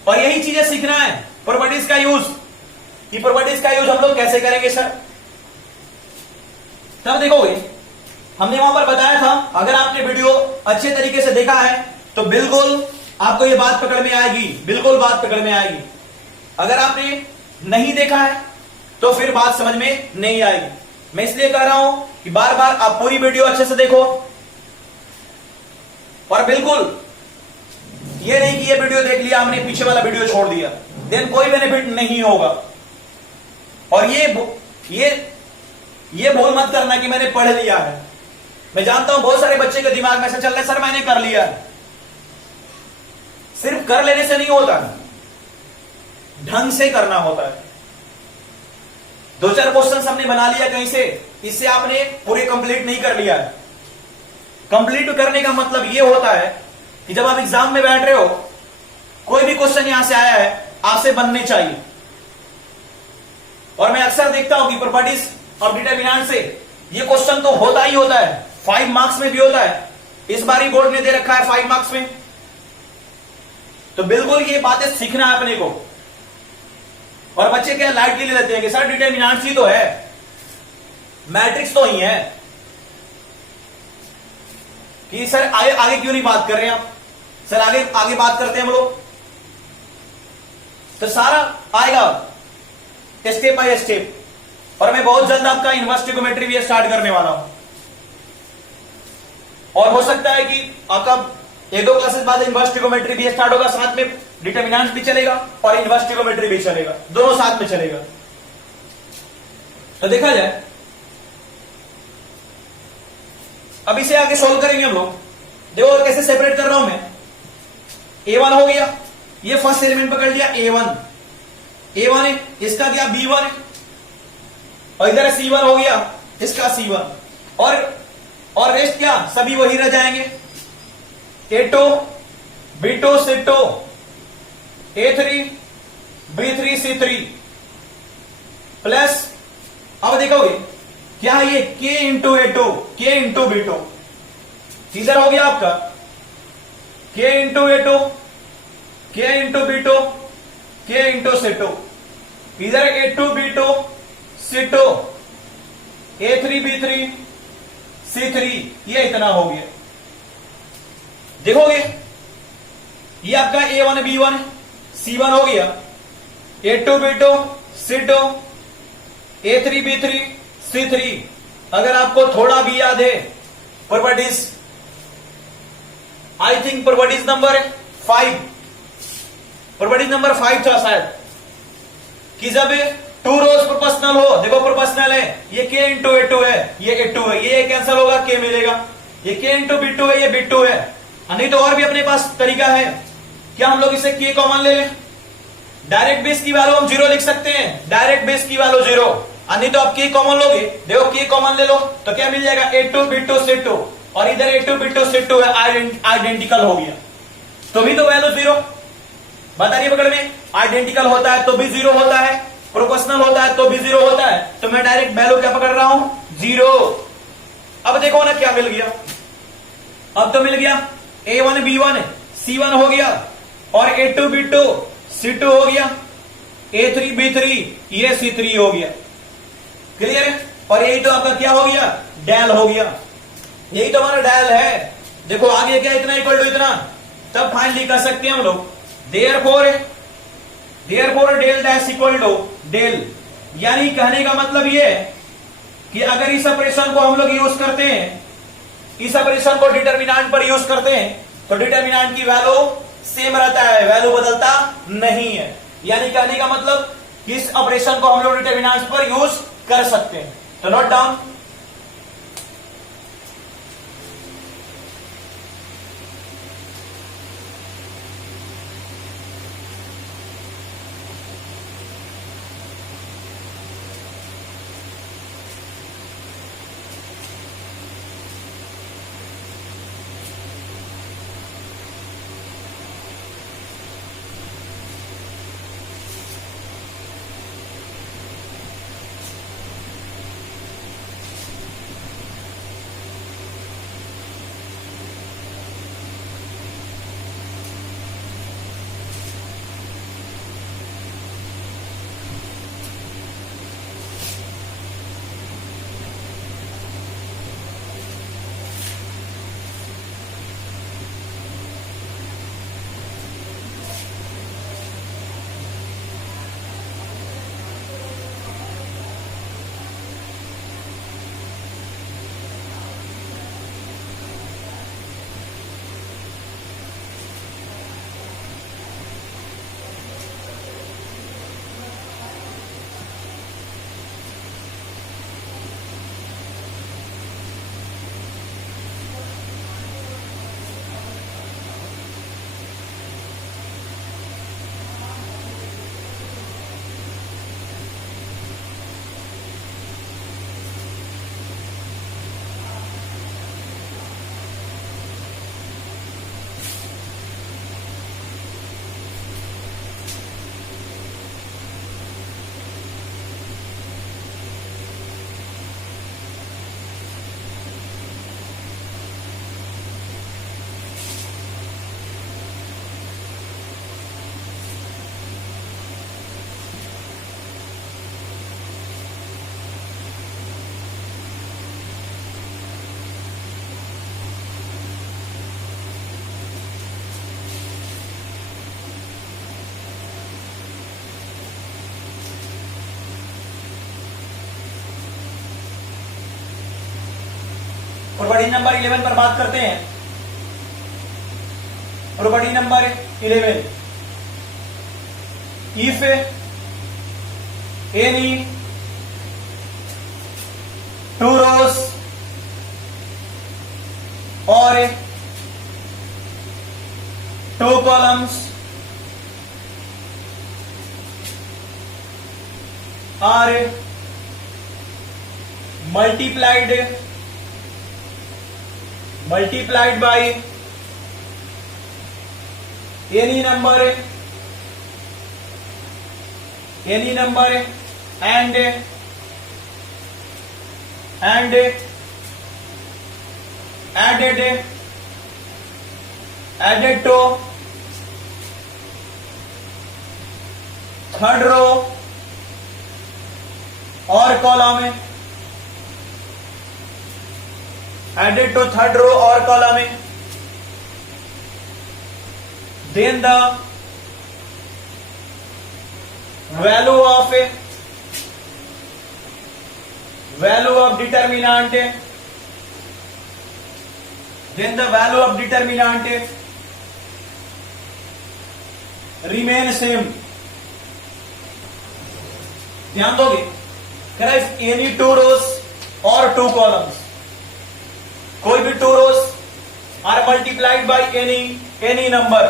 और यही चीजें सीखना है, प्रॉपर्टीज का यूज। ये प्रॉपर्टीज का यूज हम लोग कैसे करेंगे सर, तब देखोगे हमने वहां पर बताया था, अगर आपने वीडियो अच्छे तरीके से देखा है तो बिल्कुल आपको ये बात पकड़ में आएगी, बिल्कुल बात पकड़ में आएगी। अगर आपने नहीं देखा है तो फिर बात समझ में नहीं आएगी। मैं इसलिए कह रहा हूं कि बार बार आप पूरी वीडियो अच्छे से देखो, और बिल्कुल ये नहीं कि ये वीडियो देख लिया हमने, पीछे वाला वीडियो छोड़ दिया, देन कोई बेनिफिट नहीं होगा। और ये भूल मत करना कि मैंने पढ़ लिया है। मैं जानता हूं बहुत सारे बच्चे के दिमाग में से चल रहा है, सर मैंने कर लिया है। सिर्फ कर लेने से नहीं होता, ढंग से करना होता है। 2-4 क्वेश्चन हमने बना लिया कहीं से, इससे आपने पूरे कंप्लीट नहीं कर लिया है। कंप्लीट करने का मतलब यह होता है कि जब आप एग्जाम में बैठ रहे हो, कोई भी क्वेश्चन यहां से आया है, आपसे बनने चाहिए। और मैं अक्सर देखता हूं कि प्रॉपर्टीज ऑफ डिटर्मिनेंट से ये क्वेश्चन तो होता ही होता है, 5 मार्क्स में भी होता है। इस बार ही बोर्ड ने दे रखा है 5 मार्क्स में। तो बिल्कुल ये बातें सीखना है अपने को। और बच्चे क्या लाइटली ले लेते हैं कि सर डिटर्मिनेंट्स ही तो है, मैट्रिक्स तो ही है, कि सर आगे क्यों नहीं बात कर रहे हैं आप, सर आगे बात करते हैं हम लोग। तो सारा आएगा स्टेप बाय स्टेप। और मैं बहुत जल्द आपका इन्वर्स ट्रिगोनोमेट्री भी स्टार्ट करने वाला हूं, और हो सकता है कि आपका 1-2 क्लासेस बाद इन्वर्स ट्रिगोनोमेट्री भी स्टार्ट होगा, साथ में डिटर्मिनेंट्स भी चलेगा और इन्वर्स ट्रिगोनोमेट्री भी चलेगा, दोनों साथ में चलेगा। तो देखा जाए, अब इसे आगे सोल्व करेंगे हम लोग। देखो कैसे सेपरेट कर रहा हूं मैं। A1 हो गया, ये फर्स्ट एलिमेंट पकड़ लिया A1 है, इसका क्या B1 है, और इधर C1 हो गया, इसका C1, और रेस्ट क्या सभी वही रह जाएंगे, A2 B2 C2 A3 B3 C3 plus. अब देखोगे क्या है ये k into A2, k into B2, इधर हो गया आपका k into A2, k into B2, k into C2, इधर A2 B2 C2 A3 B3 C3, ये इतना हो गया। देखोगे ये आपका A1 B1 C1 हो गया, A2 B2 C2 A3 B3 C3। अगर आपको थोड़ा भी याद है properties, I think properties number 5, properties number 5 था शायद, कि जब टू रोज प्रोपोर्शनल हो, देखो प्रोपोर्शनल है, ये k इंटू A2 है, ये A2 है, ये कैंसिल होगा, k मिलेगा, ये k इंटू B2 है, ये B2 है। नहीं तो और भी अपने पास तरीका है, क्या हम लोग इसे k कॉमन ले लें, डायरेक्ट बेस की वैल्यू हम 0 लिख सकते हैं, डायरेक्ट बेस की वैल्यू 0। नहीं तो आप k कॉमन लोगे, देखो k कॉमन ले लो तो क्या मिल जाएगा, A2 B2 C2, और इधर A2 B2 C2 है, आइडेंटिकल हो गया, तो भी तो वैल्यू 0। बता रही पकड़ में, आइडेंटिकल होता है तो भी 0 होता है, प्रोपोर्शनल होता है तो भी 0 होता है, तो मैं डायरेक्ट वैल्यू क्या पकड़ रहा हूं, 0। अब देखो ना क्या मिल गया, अब तो मिल गया A1 B1 C1 हो गया, और A2 B2 C2 हो गया, A3 B3 ये C3 हो गया। क्लियर है? और यही तो आपका क्या हो गया, डेल हो गया, यही तो हमारा डेल है। देखो आगे क्या, इतना इक्वल टू इतना, तब फाइनली कर सकते हैं हम लोग। Therefore del dash equal to del, यानी कहने का मतलब ये है कि अगर इस ऑपरेशन को हम लोग यूज करते हैं, इस ऑपरेशन को डिटर्मिनेंट पर यूज करते हैं, तो डिटर्मिनेंट की वैल्यू सेम रहता है, वैल्यू बदलता नहीं है। यानी कहने का मतलब कि इस ऑपरेशन को हम लोग डिटर्मिनेंट पर यूज कर सकते हैं। तो नोट डाउन, प्रॉपर्टी नंबर 11 पर बात करते हैं। Property number 11, if any two rows और two columns are multiplied by any number and and added to third row or column, added to third row or column, then the value of determinant, then the value of determinant remain same. ध्यान दोगे, if any two rows or two columns, कोई भी two rows are multiplied by any number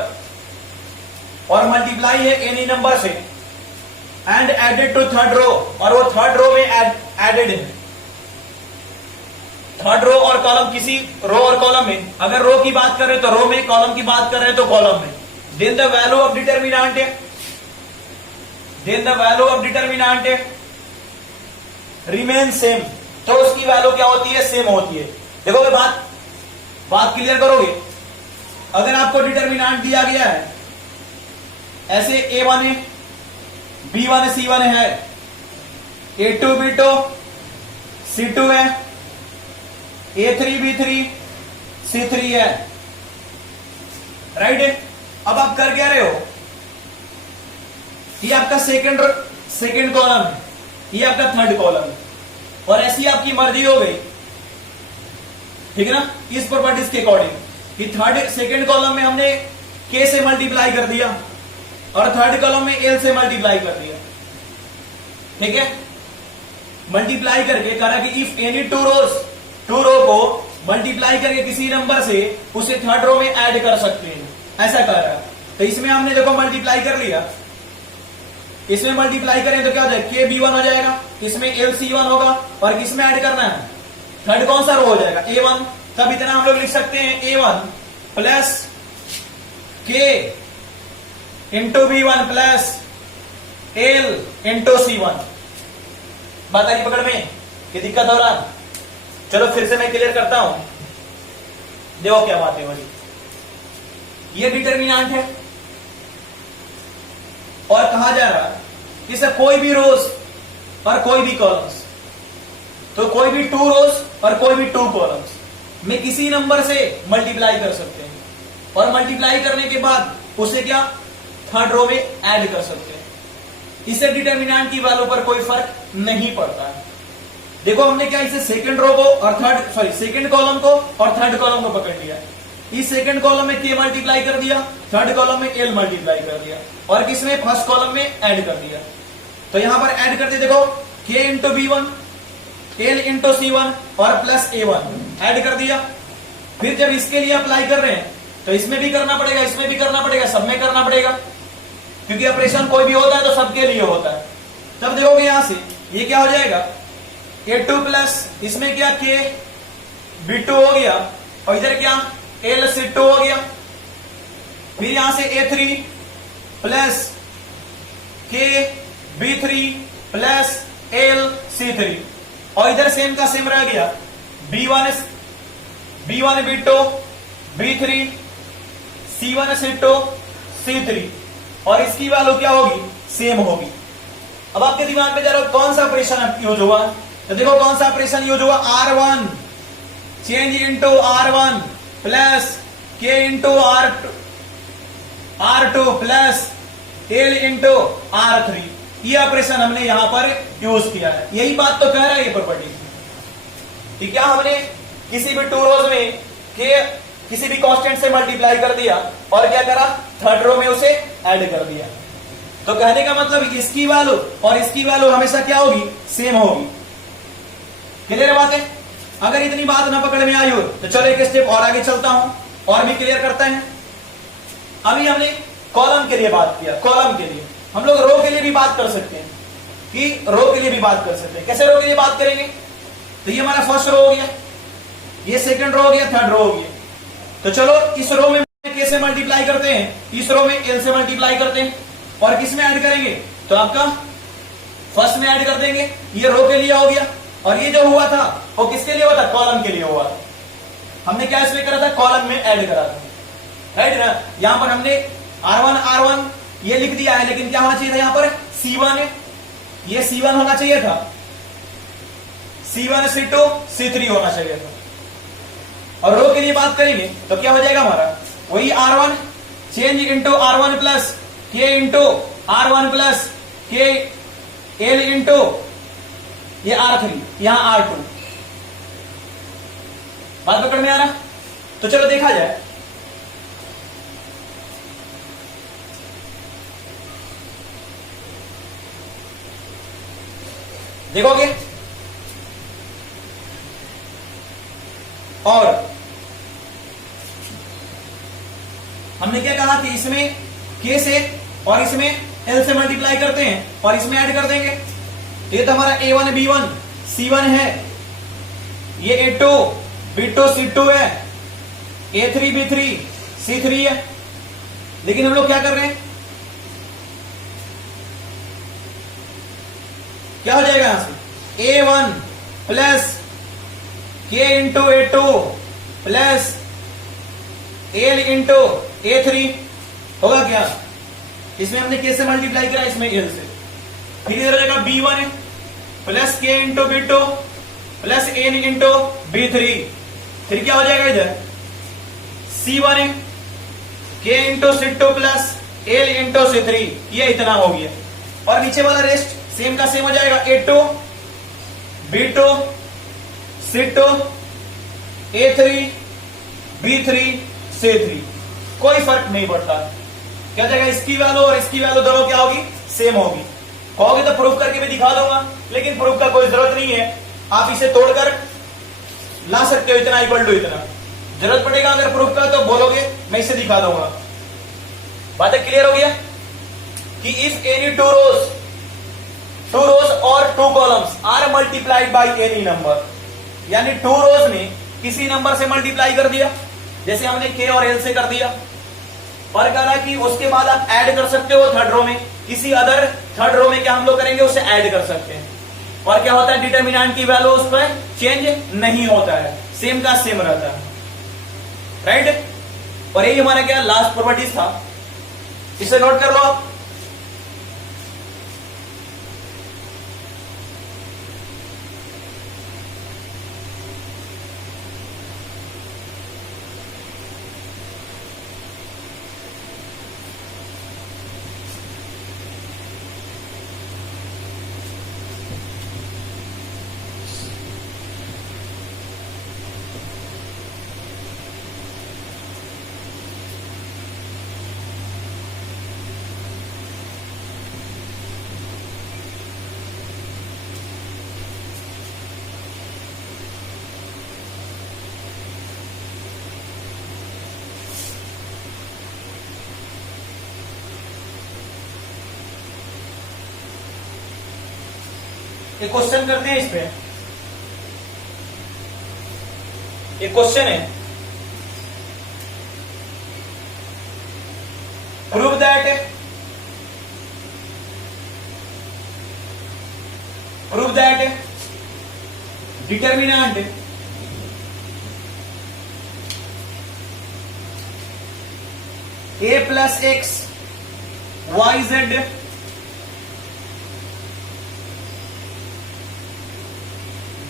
और multiply है any number से and added to third row, और वो third row में एडेड है, थर्ड रो और कॉलम, किसी रो और कॉलम में, अगर रो की बात कर रहे तो रो में, कॉलम की बात कर रहे तो कॉलम में, then the value of determinant, remain same, तो उसकी वैल्यू क्या होती है, सेम होती है। देखोगे बात क्लियर करोगे। अगर आपको डिटर्मिनेंट दिया गया है ऐसे A1 है, B1 है, C1 है, A2 B2 C2 है, A3 B3 C3 है, राइट है। अब आप कर क्या रहे हो, ये आपका सेकंड कॉलम है, ये आपका थर्ड कॉलम है, और ऐसी आपकी मर्जी हो गई, ठीक है ना, इस प्रॉपर्टीज के अकॉर्डिंग कि सेकंड कॉलम में हमने K से मल्टीप्लाई कर दिया और थर्ड कॉलम में L से मल्टीप्लाई कर दिया, ठीक है। मल्टीप्लाई करके करा कि इफ एनी टू रो को मल्टीप्लाई करके किसी नंबर से उसे थर्ड रो में ऐड कर सकते हैं, ऐसा कर रहा है। तो इसमें हमने देखो मल्टीप्लाई कर लिया, इसमें मल्टीप्लाई करें तो क्या हो जाएगा, K B1 हो जाएगा, इसमें L C1 होगा, और किसमें ऐड करना है, थर्ड कौन सा रो हो जाएगा, A1। तब इतना हम लोग लिख सकते हैं A1 plus K into B1 plus L into C1। बात आ रही पकड़ में, ये दिक्कत हो रहा। चलो फिर से मैं क्लियर करता हूं, देखो क्या बात है बड़ी। ये डिटर्मिनेंट है और कहा जा रहा है कि सर कोई भी रोज और कोई भी कॉलम्स, तो कोई भी टू रोज और कोई भी टू कॉलम्स में किसी नंबर से मल्टीप्लाई कर सकते हैं, और मल्टीप्लाई करने के बाद उसे क्या थर्ड रो में ऐड कर सकते हैं। इससे डिटर्मिनेंट की वैल्यू पर कोई फर्क नहीं पड़ता है। देखो हमने क्या, इसे सेकंड रो को और सेकंड कॉलम को और थर्ड कॉलम को पकड़ लिया। इस सेकंड कॉलम में K मल्टीप्लाई कर दिया, थर्ड कॉलम में L मल्टीप्लाई कर दिया, और किसमें फर्स्ट कॉलम में ऐड कर दिया। तो यहां पर ऐड करते देखो K into B1 L into C1 और प्लस A1 ऐड कर दिया। फिर जब इसके लिए अप्लाई कर रहे हैं तो इसमें भी करना पड़ेगा, इसमें भी करना पड़ेगा, सब में करना पड़ेगा, क्योंकि ऑपरेशन कोई भी होता है तो सबके लिए होता है। तब देखोगे यहां से ये क्या हो जाएगा, A2 प्लस इसमें क्या K B2 हो गया, और इधर क्या L C2 हो गया। फिर यहां से A3 plus K B3 plus L C3, और इधर सेम का सेम रह गया B1 B2 B3 C1 C2 C3, और इसकी वैल्यू क्या होगी, सेम होगी। अब आपके दिमाग में जा रहा हो कौन सा ऑपरेशन यूज हुआ, तो देखो कौन सा ऑपरेशन यूज हुआ, R1 change into R1 plus K into R2 plus L into R3। ये ऑपरेशन हमने यहां पर यूज किया है। यही बात तो कह रहा है ये प्रॉपर्टी कि क्या हमने किसी भी टू रोज में किसी भी कांस्टेंट से मल्टीप्लाई कर दिया और क्या करा, थर्ड रो में उसे ऐड कर दिया। तो कहने का मतलब इसकी वैल्यू और इसकी वैल्यू हमेशा क्या होगी, सेम होगी। क्लियर बात है। अगर इतनी बात ना पकड़ में आई हो तो चलो एक स्टेप और आगे चलता हूं और भी क्लियर करते हैं। अभी हमने कॉलम के लिए बात किया, कॉलम के लिए हम लोग रो के लिए भी बात कर सकते हैं, कि रो के लिए भी बात कर सकते हैं। कैसे रो के लिए बात करेंगे, तो ये हमारा फर्स्ट रो हो गया, ये सेकंड रो हो गया, थर्ड रो हो गया। तो चलो इस रो में K से मल्टीप्लाई करते हैं, इस रो में L से मल्टीप्लाई करते हैं, और किस में ऐड करेंगे, तो आपका फर्स्ट में ऐड कर देंगे। ये रो के लिए हो गया। और ये जो हुआ था वो किसके लिए हुआ था? कॉलम के लिए हुआ था। हमने क्या इसमें करा था? कॉलम में ऐड करा था, राइट ना। यहां पर हमने R1 ये लिख दिया है, लेकिन क्या होना चाहिए था यहां पर? C1 है, ये C1 होना चाहिए था, C1 C2 C3 होना चाहिए था। और रो के लिए बात करेंगे तो क्या हो जाएगा हमारा? वही R1 change into R1 plus K into R1 plus K L into ये R3, यहां R2। बात पकड़ में आ रहा? तो चलो देखा जाए। देखोगे और हमने क्या कहा कि इसमें K से और इसमें L से मल्टीप्लाई करते हैं और इसमें ऐड कर देंगे। ये तो हमारा A1 B1 C1 है, ये A2 B2 C2 है, A3 B3 C3 है। लेकिन हम लोग क्या कर रहे हैं? क्या हो जाएगा यहां से? A1 plus K into A2 plus L into A3 होगा क्या? इसमें हमने K से मल्टीप्लाई करा, इसमें L से। फिर इधर हो जाएगा B1 plus K into B2 plus L into B3। फिर क्या हो जाएगा इधर? C1 K into C2 plus L into C3। ये इतना हो गया। और नीचे वाला रेस्ट सेम का सेम हो जाएगा, A2 B2 C2 A3 B3 C3। कोई फर्क नहीं पड़ता। क्या जाएगा? इसकी वैल्यू और इसकी वैल्यू दोनों क्या होगी? सेम होगी। कहोगे तो प्रूफ करके भी दिखा दूंगा, लेकिन प्रूफ का कोई जरूरत नहीं है। आप इसे तोड़कर ला सकते हो, इतना इक्वल टू इतना। जरूरत पड़ेगा अगर प्रूफ का तो बोलोगे, मैं इसे दिखा दूंगा। बातें क्लियर हो गया कि इफ एनी टू रोज और two columns are multiplied by any number, यानी टू रोज में किसी नंबर से मल्टीप्लाई कर दिया, जैसे हमने K और L से कर दिया, और कह रहा कि उसके बाद आप ऐड कर सकते हो थर्ड रो में, किसी अदर थर्ड रो में क्या हम लोग करेंगे? उसे ऐड कर सकते हैं। और क्या होता है? डिटर्मिनेंट की वैल्यू उस पर चेंज नहीं होता है, सेम का सेम रहता है, राइट। और यही हमारा क्या लास्ट प्रॉपर्टीज था, इसे नोट कर लो आप। एक क्वेश्चन करते हैं इस पे। एक क्वेश्चन है, prove that determinant A plus x y z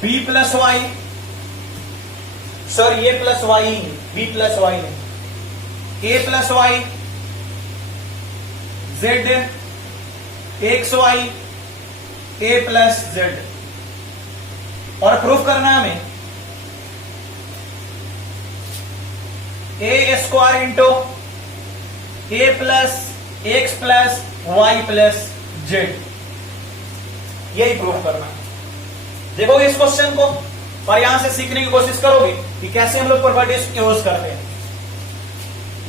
B plus y, sorry A plus y, B plus y नहीं, A plus y Z x y A plus Z। और प्रूफ करना है हमें A square into A plus x plus y plus z, यही proof करना है। देखोगे इस क्वेश्चन को और यहां से सीखने की कोशिश करोगे कि कैसे हम लोग प्रॉपर्टीज यूज करते हैं।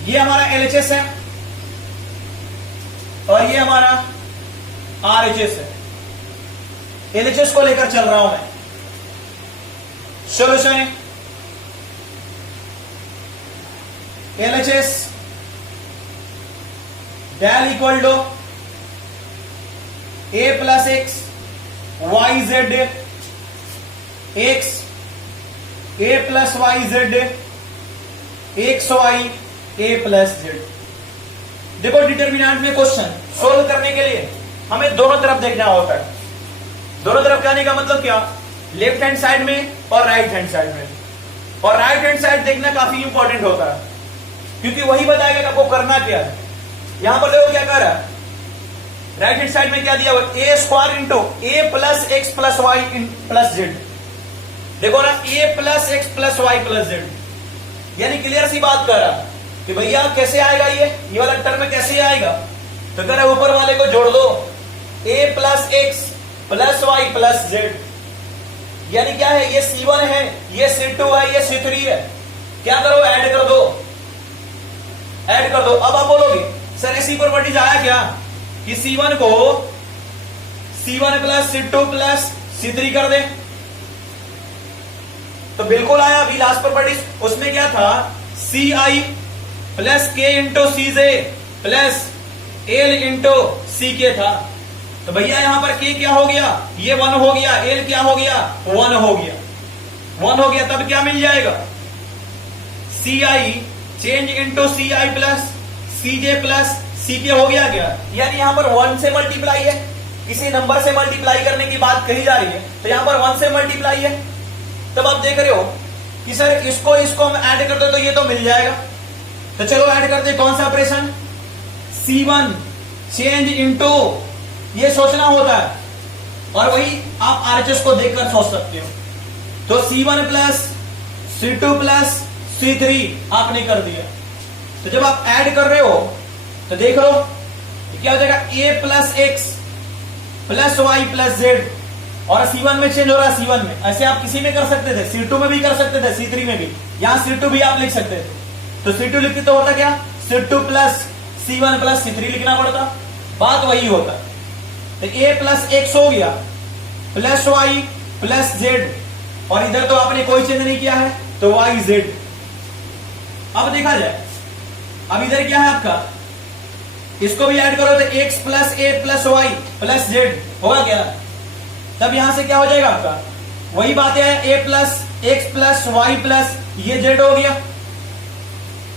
ये हमारा LHS है और ये हमारा RHS है। LHS को लेकर चल रहा हूं मैं। Solution LHS del equal to A plus x y z x a plus y z x y a plus z. देखो डिटर्मिनेंट में क्वेश्चन सोल्व करने के लिए हमें दोनों तरफ देखना होता है। दोनों तरफ कहने का मतलब क्या, लेफ्ट हैंड साइड में और राइट हैंड साइड में। और राइट हैंड साइड देखना काफी इंपॉर्टेंट होता है क्योंकि वही बताएगा कि आपको करना क्या है। यहां पर देखो क्या कर रहा है, राइट हैंड साइड में क्या दिया हुआ, a square into a plus x plus y plus z. देखो ना, a plus x plus y plus z, यानी क्लियर सी बात कर रहा कि भैया कैसे आएगा ये वाला टर्म कैसे आएगा। तो कह रहा ऊपर वाले को जोड़ दो, a plus x plus y plus z, यानी क्या है, ये C1 है, ये C2 है, ये C3 है। क्या करो, ऐड कर दो, ऐड कर दो। अब आप बोलोगे सर ऐसी प्रॉपर्टीज आया क्या कि C1 को C1 plus C2 plus C3 कर दे, तो बिल्कुल आया। अभी लास्ट प्रॉपर्टीज उसमें क्या था, CI plus K into CJ plus L into CK था। तो भैया यहां पर K क्या हो गया, ये 1 हो गया, L क्या हो गया, 1 हो गया, 1 हो गया। तब क्या मिल जाएगा, CI change into CI plus CJ plus CK हो गया क्या। यानी यहां पर 1 से मल्टीप्लाई है, किसी नंबर से मल्टीप्लाई करने की बात कही जा रही है, तो यहां पर 1 से मल्टीप्लाई है। तब आप देख रहे हो कि सर इसको हम ऐड कर दो तो ये तो मिल जाएगा। तो चलो ऐड करते, कौन सा ऑपरेशन, C1 चेंज इंटू, ये सोचना होता है और वही आप RHS को देखकर सोच सकते हो। तो C1 plus C2 plus C3 आपने कर दिया। तो जब आप ऐड कर रहे हो तो देख लो क्या हो जाएगा, A plus x plus y plus z, और C1 में चेंज हो रहा है, C1 में। ऐसे आप किसी में कर सकते थे, C2 में भी कर सकते थे, C3 में भी। यहां C2 भी आप लिख सकते थे, तो C2 लिखते तो होता क्या, C2 plus C1 plus C3 लिखना पड़ता, बात वही होता। तो A प्लस एक्स हो गया प्लस वाई प्लस जेड, और इधर तो आपने कोई चेंज नहीं किया है, तो वाई जेड। अब देखा जाए, अब इधर क्या है आपका, इसको भी ऐड करो तो एक्स प्लस ए प्लस वाई प्लस जेड होगा क्या। तब यहां से क्या हो जाएगा आपका, वही बात है, a plus x plus y plus ये जेड हो गया।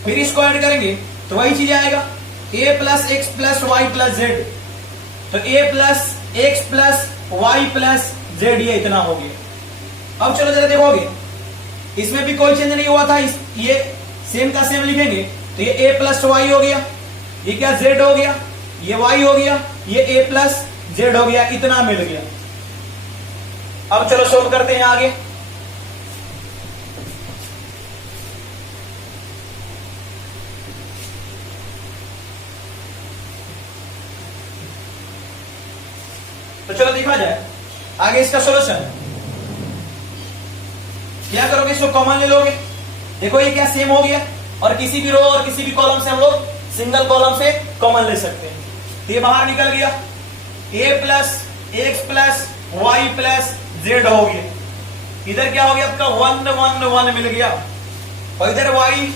फिर इसको ऐड करेंगे तो वही चीज आएगा, a plus x plus y plus z. तो a plus x plus y plus z, ये इतना हो गया। अब चलो जरा देखोगे, इसमें भी कोई चेंज नहीं हुआ था, ये सेम का सेम लिखेंगे तो ये ए प्लस वाई हो गया, ये क्या जेड हो गया, ये वाई हो गया, ये ए प्लस जेड हो गया, इतना मिल गया। अब चलो सोल्व करते हैं आगे। तो चलो देखा जाए आगे इसका सॉल्यूशन। क्या करोगे, इसको कॉमन ले लोगे। देखो ये क्या सेम हो गया, और किसी भी रो और किसी भी कॉलम से हम लोग सिंगल कॉलम से कॉमन ले सकते हैं। तो ये बाहर निकल गया, a plus x plus y plus z हो गया। इधर क्या हो गया आपका, 1 1 1 मिल गया, और इधर वाई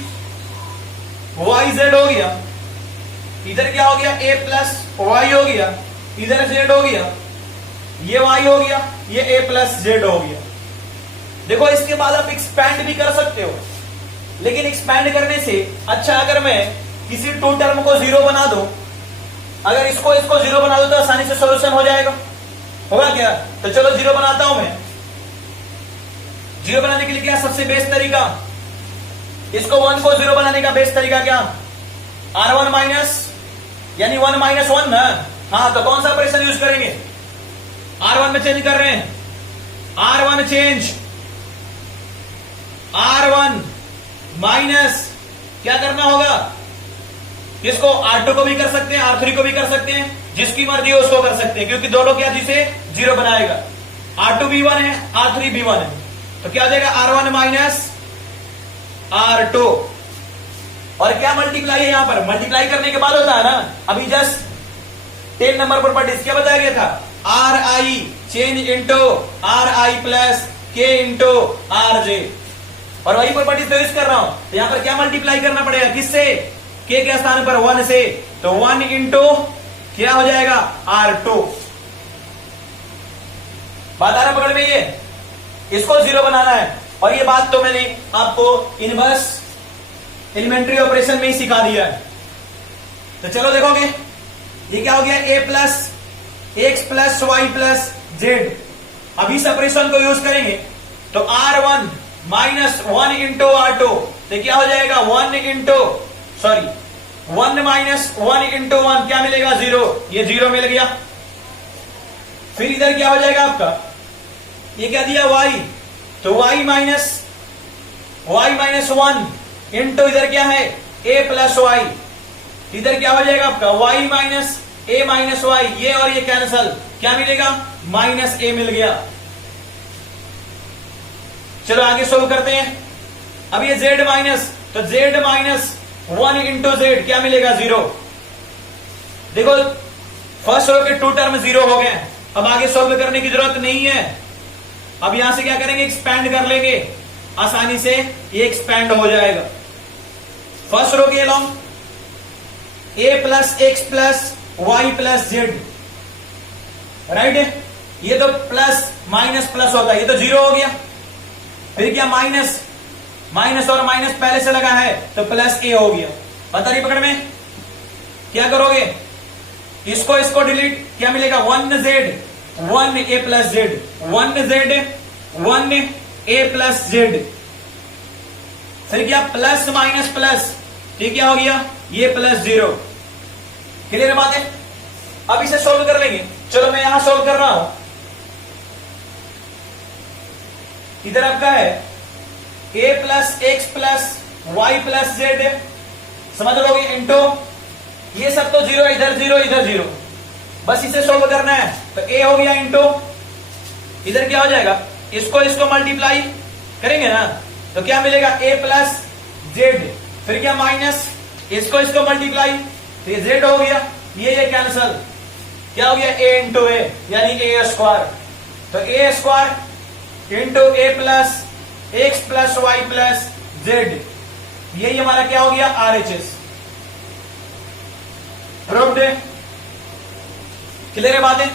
वाई जेड हो गया। इधर क्या हो गया, ए प्लस वाई हो गया, इधर जेड हो गया, ये वाई हो गया, ये ए प्लस जेड हो गया। देखो इसके बाद आप एक्सपैंड भी कर सकते हो, लेकिन एक्सपैंड करने से अच्छा अगर मैं किसी टू टर्म को 0 बना दूं, अगर इसको 0 बना दूं तो आसानी से सॉल्यूशन हो जाएगा, होगा क्या। तो चलो 0 बनाता हूं मैं। 0 बनाने के लिए क्या सबसे बेस्ट तरीका, इसको 1 को 0 बनाने का बेस्ट तरीका क्या, R1 माइनस, यानी 1 माइनस 1 ना। हाँ, तो कौन सा ऑपरेशन यूज करेंगे, R1 में चेंज कर रहे हैं, R1 चेंज, R1 माइनस क्या करना होगा, इसको R2 को भी कर सकते हैं, R3 को भी कर सकते हैं, जिसकी मर्जी हो उसको कर सकते हैं, क्योंकि दोनों क्या जिसे 0 बनाएगा। R2 भी 1 है, R3 भी 1 है, तो क्या हो जाएगा, R1 माइनस R2। और क्या मल्टीप्लाई है, यहां पर मल्टीप्लाई करने के बाद होता है ना, अभी जस्ट 10 नंबर प्रॉपर्टीज क्या बताया गया था, RI change into RI plus K into RJ, और वही प्रॉपर्टीज तो यूज कर रहा हूं। तो यहां पर क्या मल्टीप्लाई करना पड़ेगा, किससे, K के स्थान पर 1 से, तो 1 इंटू क्या हो जाएगा, R2। बात आ रहा पकड़ में ये। इसको 0 बनाना है। और ये बात तो मैंने आपको इनवर्स एलिमेंट्री ऑपरेशन में ही सिखा दिया है। तो चलो देखोगे ये क्या हो गया, a plus x plus y plus z. अब इस ऑपरेशन को यूज करेंगे तो R1 माइनस 1 इंटू R2, तो क्या हो जाएगा 1 माइनस 1 इंटू 1 क्या मिलेगा 0, ये 0 मिल गया। फिर इधर क्या हो जाएगा आपका, ये क्या दिया y, तो y माइनस 1 इंटू इधर क्या है a प्लस y, इधर क्या हो जाएगा आपका y minus a minus y, ये और ये कैंसल, क्या मिलेगा माइनस a मिल गया। चलो आगे सोल्व करते हैं। अब ये z माइनस, तो z माइनस 1 इंटू जेड क्या मिलेगा 0। देखो फर्स्ट रो के 2 टर्म 0 हो गए, अब आगे सोल्व करने की जरूरत नहीं है। अब यहां से क्या करेंगे, एक्सपैंड कर लेंगे, आसानी से ये एक्सपैंड हो जाएगा। फर्स्ट रो के along a plus x plus y plus z, right. ये तो प्लस माइनस प्लस होता है, ये तो 0 हो गया। फिर क्या माइनस और माइनस पहले से लगा है तो प्लस a हो गया। पता नहीं पकड़ में, क्या करोगे, इसको डिलीट, क्या मिलेगा 1z 1a plus Z, 1z 1a plus Z. फिर क्या प्लस माइनस प्लस, ठीक क्या हो गया ये प्लस 0। क्लियर बात है। अब इसे सोल्व कर लेंगे। चलो मैं यहां सोल्व कर रहा हूं। इधर आपका है a plus x plus y plus z, समझ लोगे, इंटू ये सब तो 0, इधर 0 इधर 0, बस इसे सोल्व करना है। तो a हो गया इंटू इधर क्या हो जाएगा, इसको मल्टीप्लाई करेंगे ना तो क्या मिलेगा a प्लस जेड, फिर क्या माइनस इसको मल्टीप्लाई, तो ये z हो गया, ये कैंसल, क्या हो गया a इंटू a यानी a स्क्वायर। तो a square into a plus x plus y plus z, यही हमारा क्या हो गया RHS। प्रूव्ड है, क्लियर है बातें।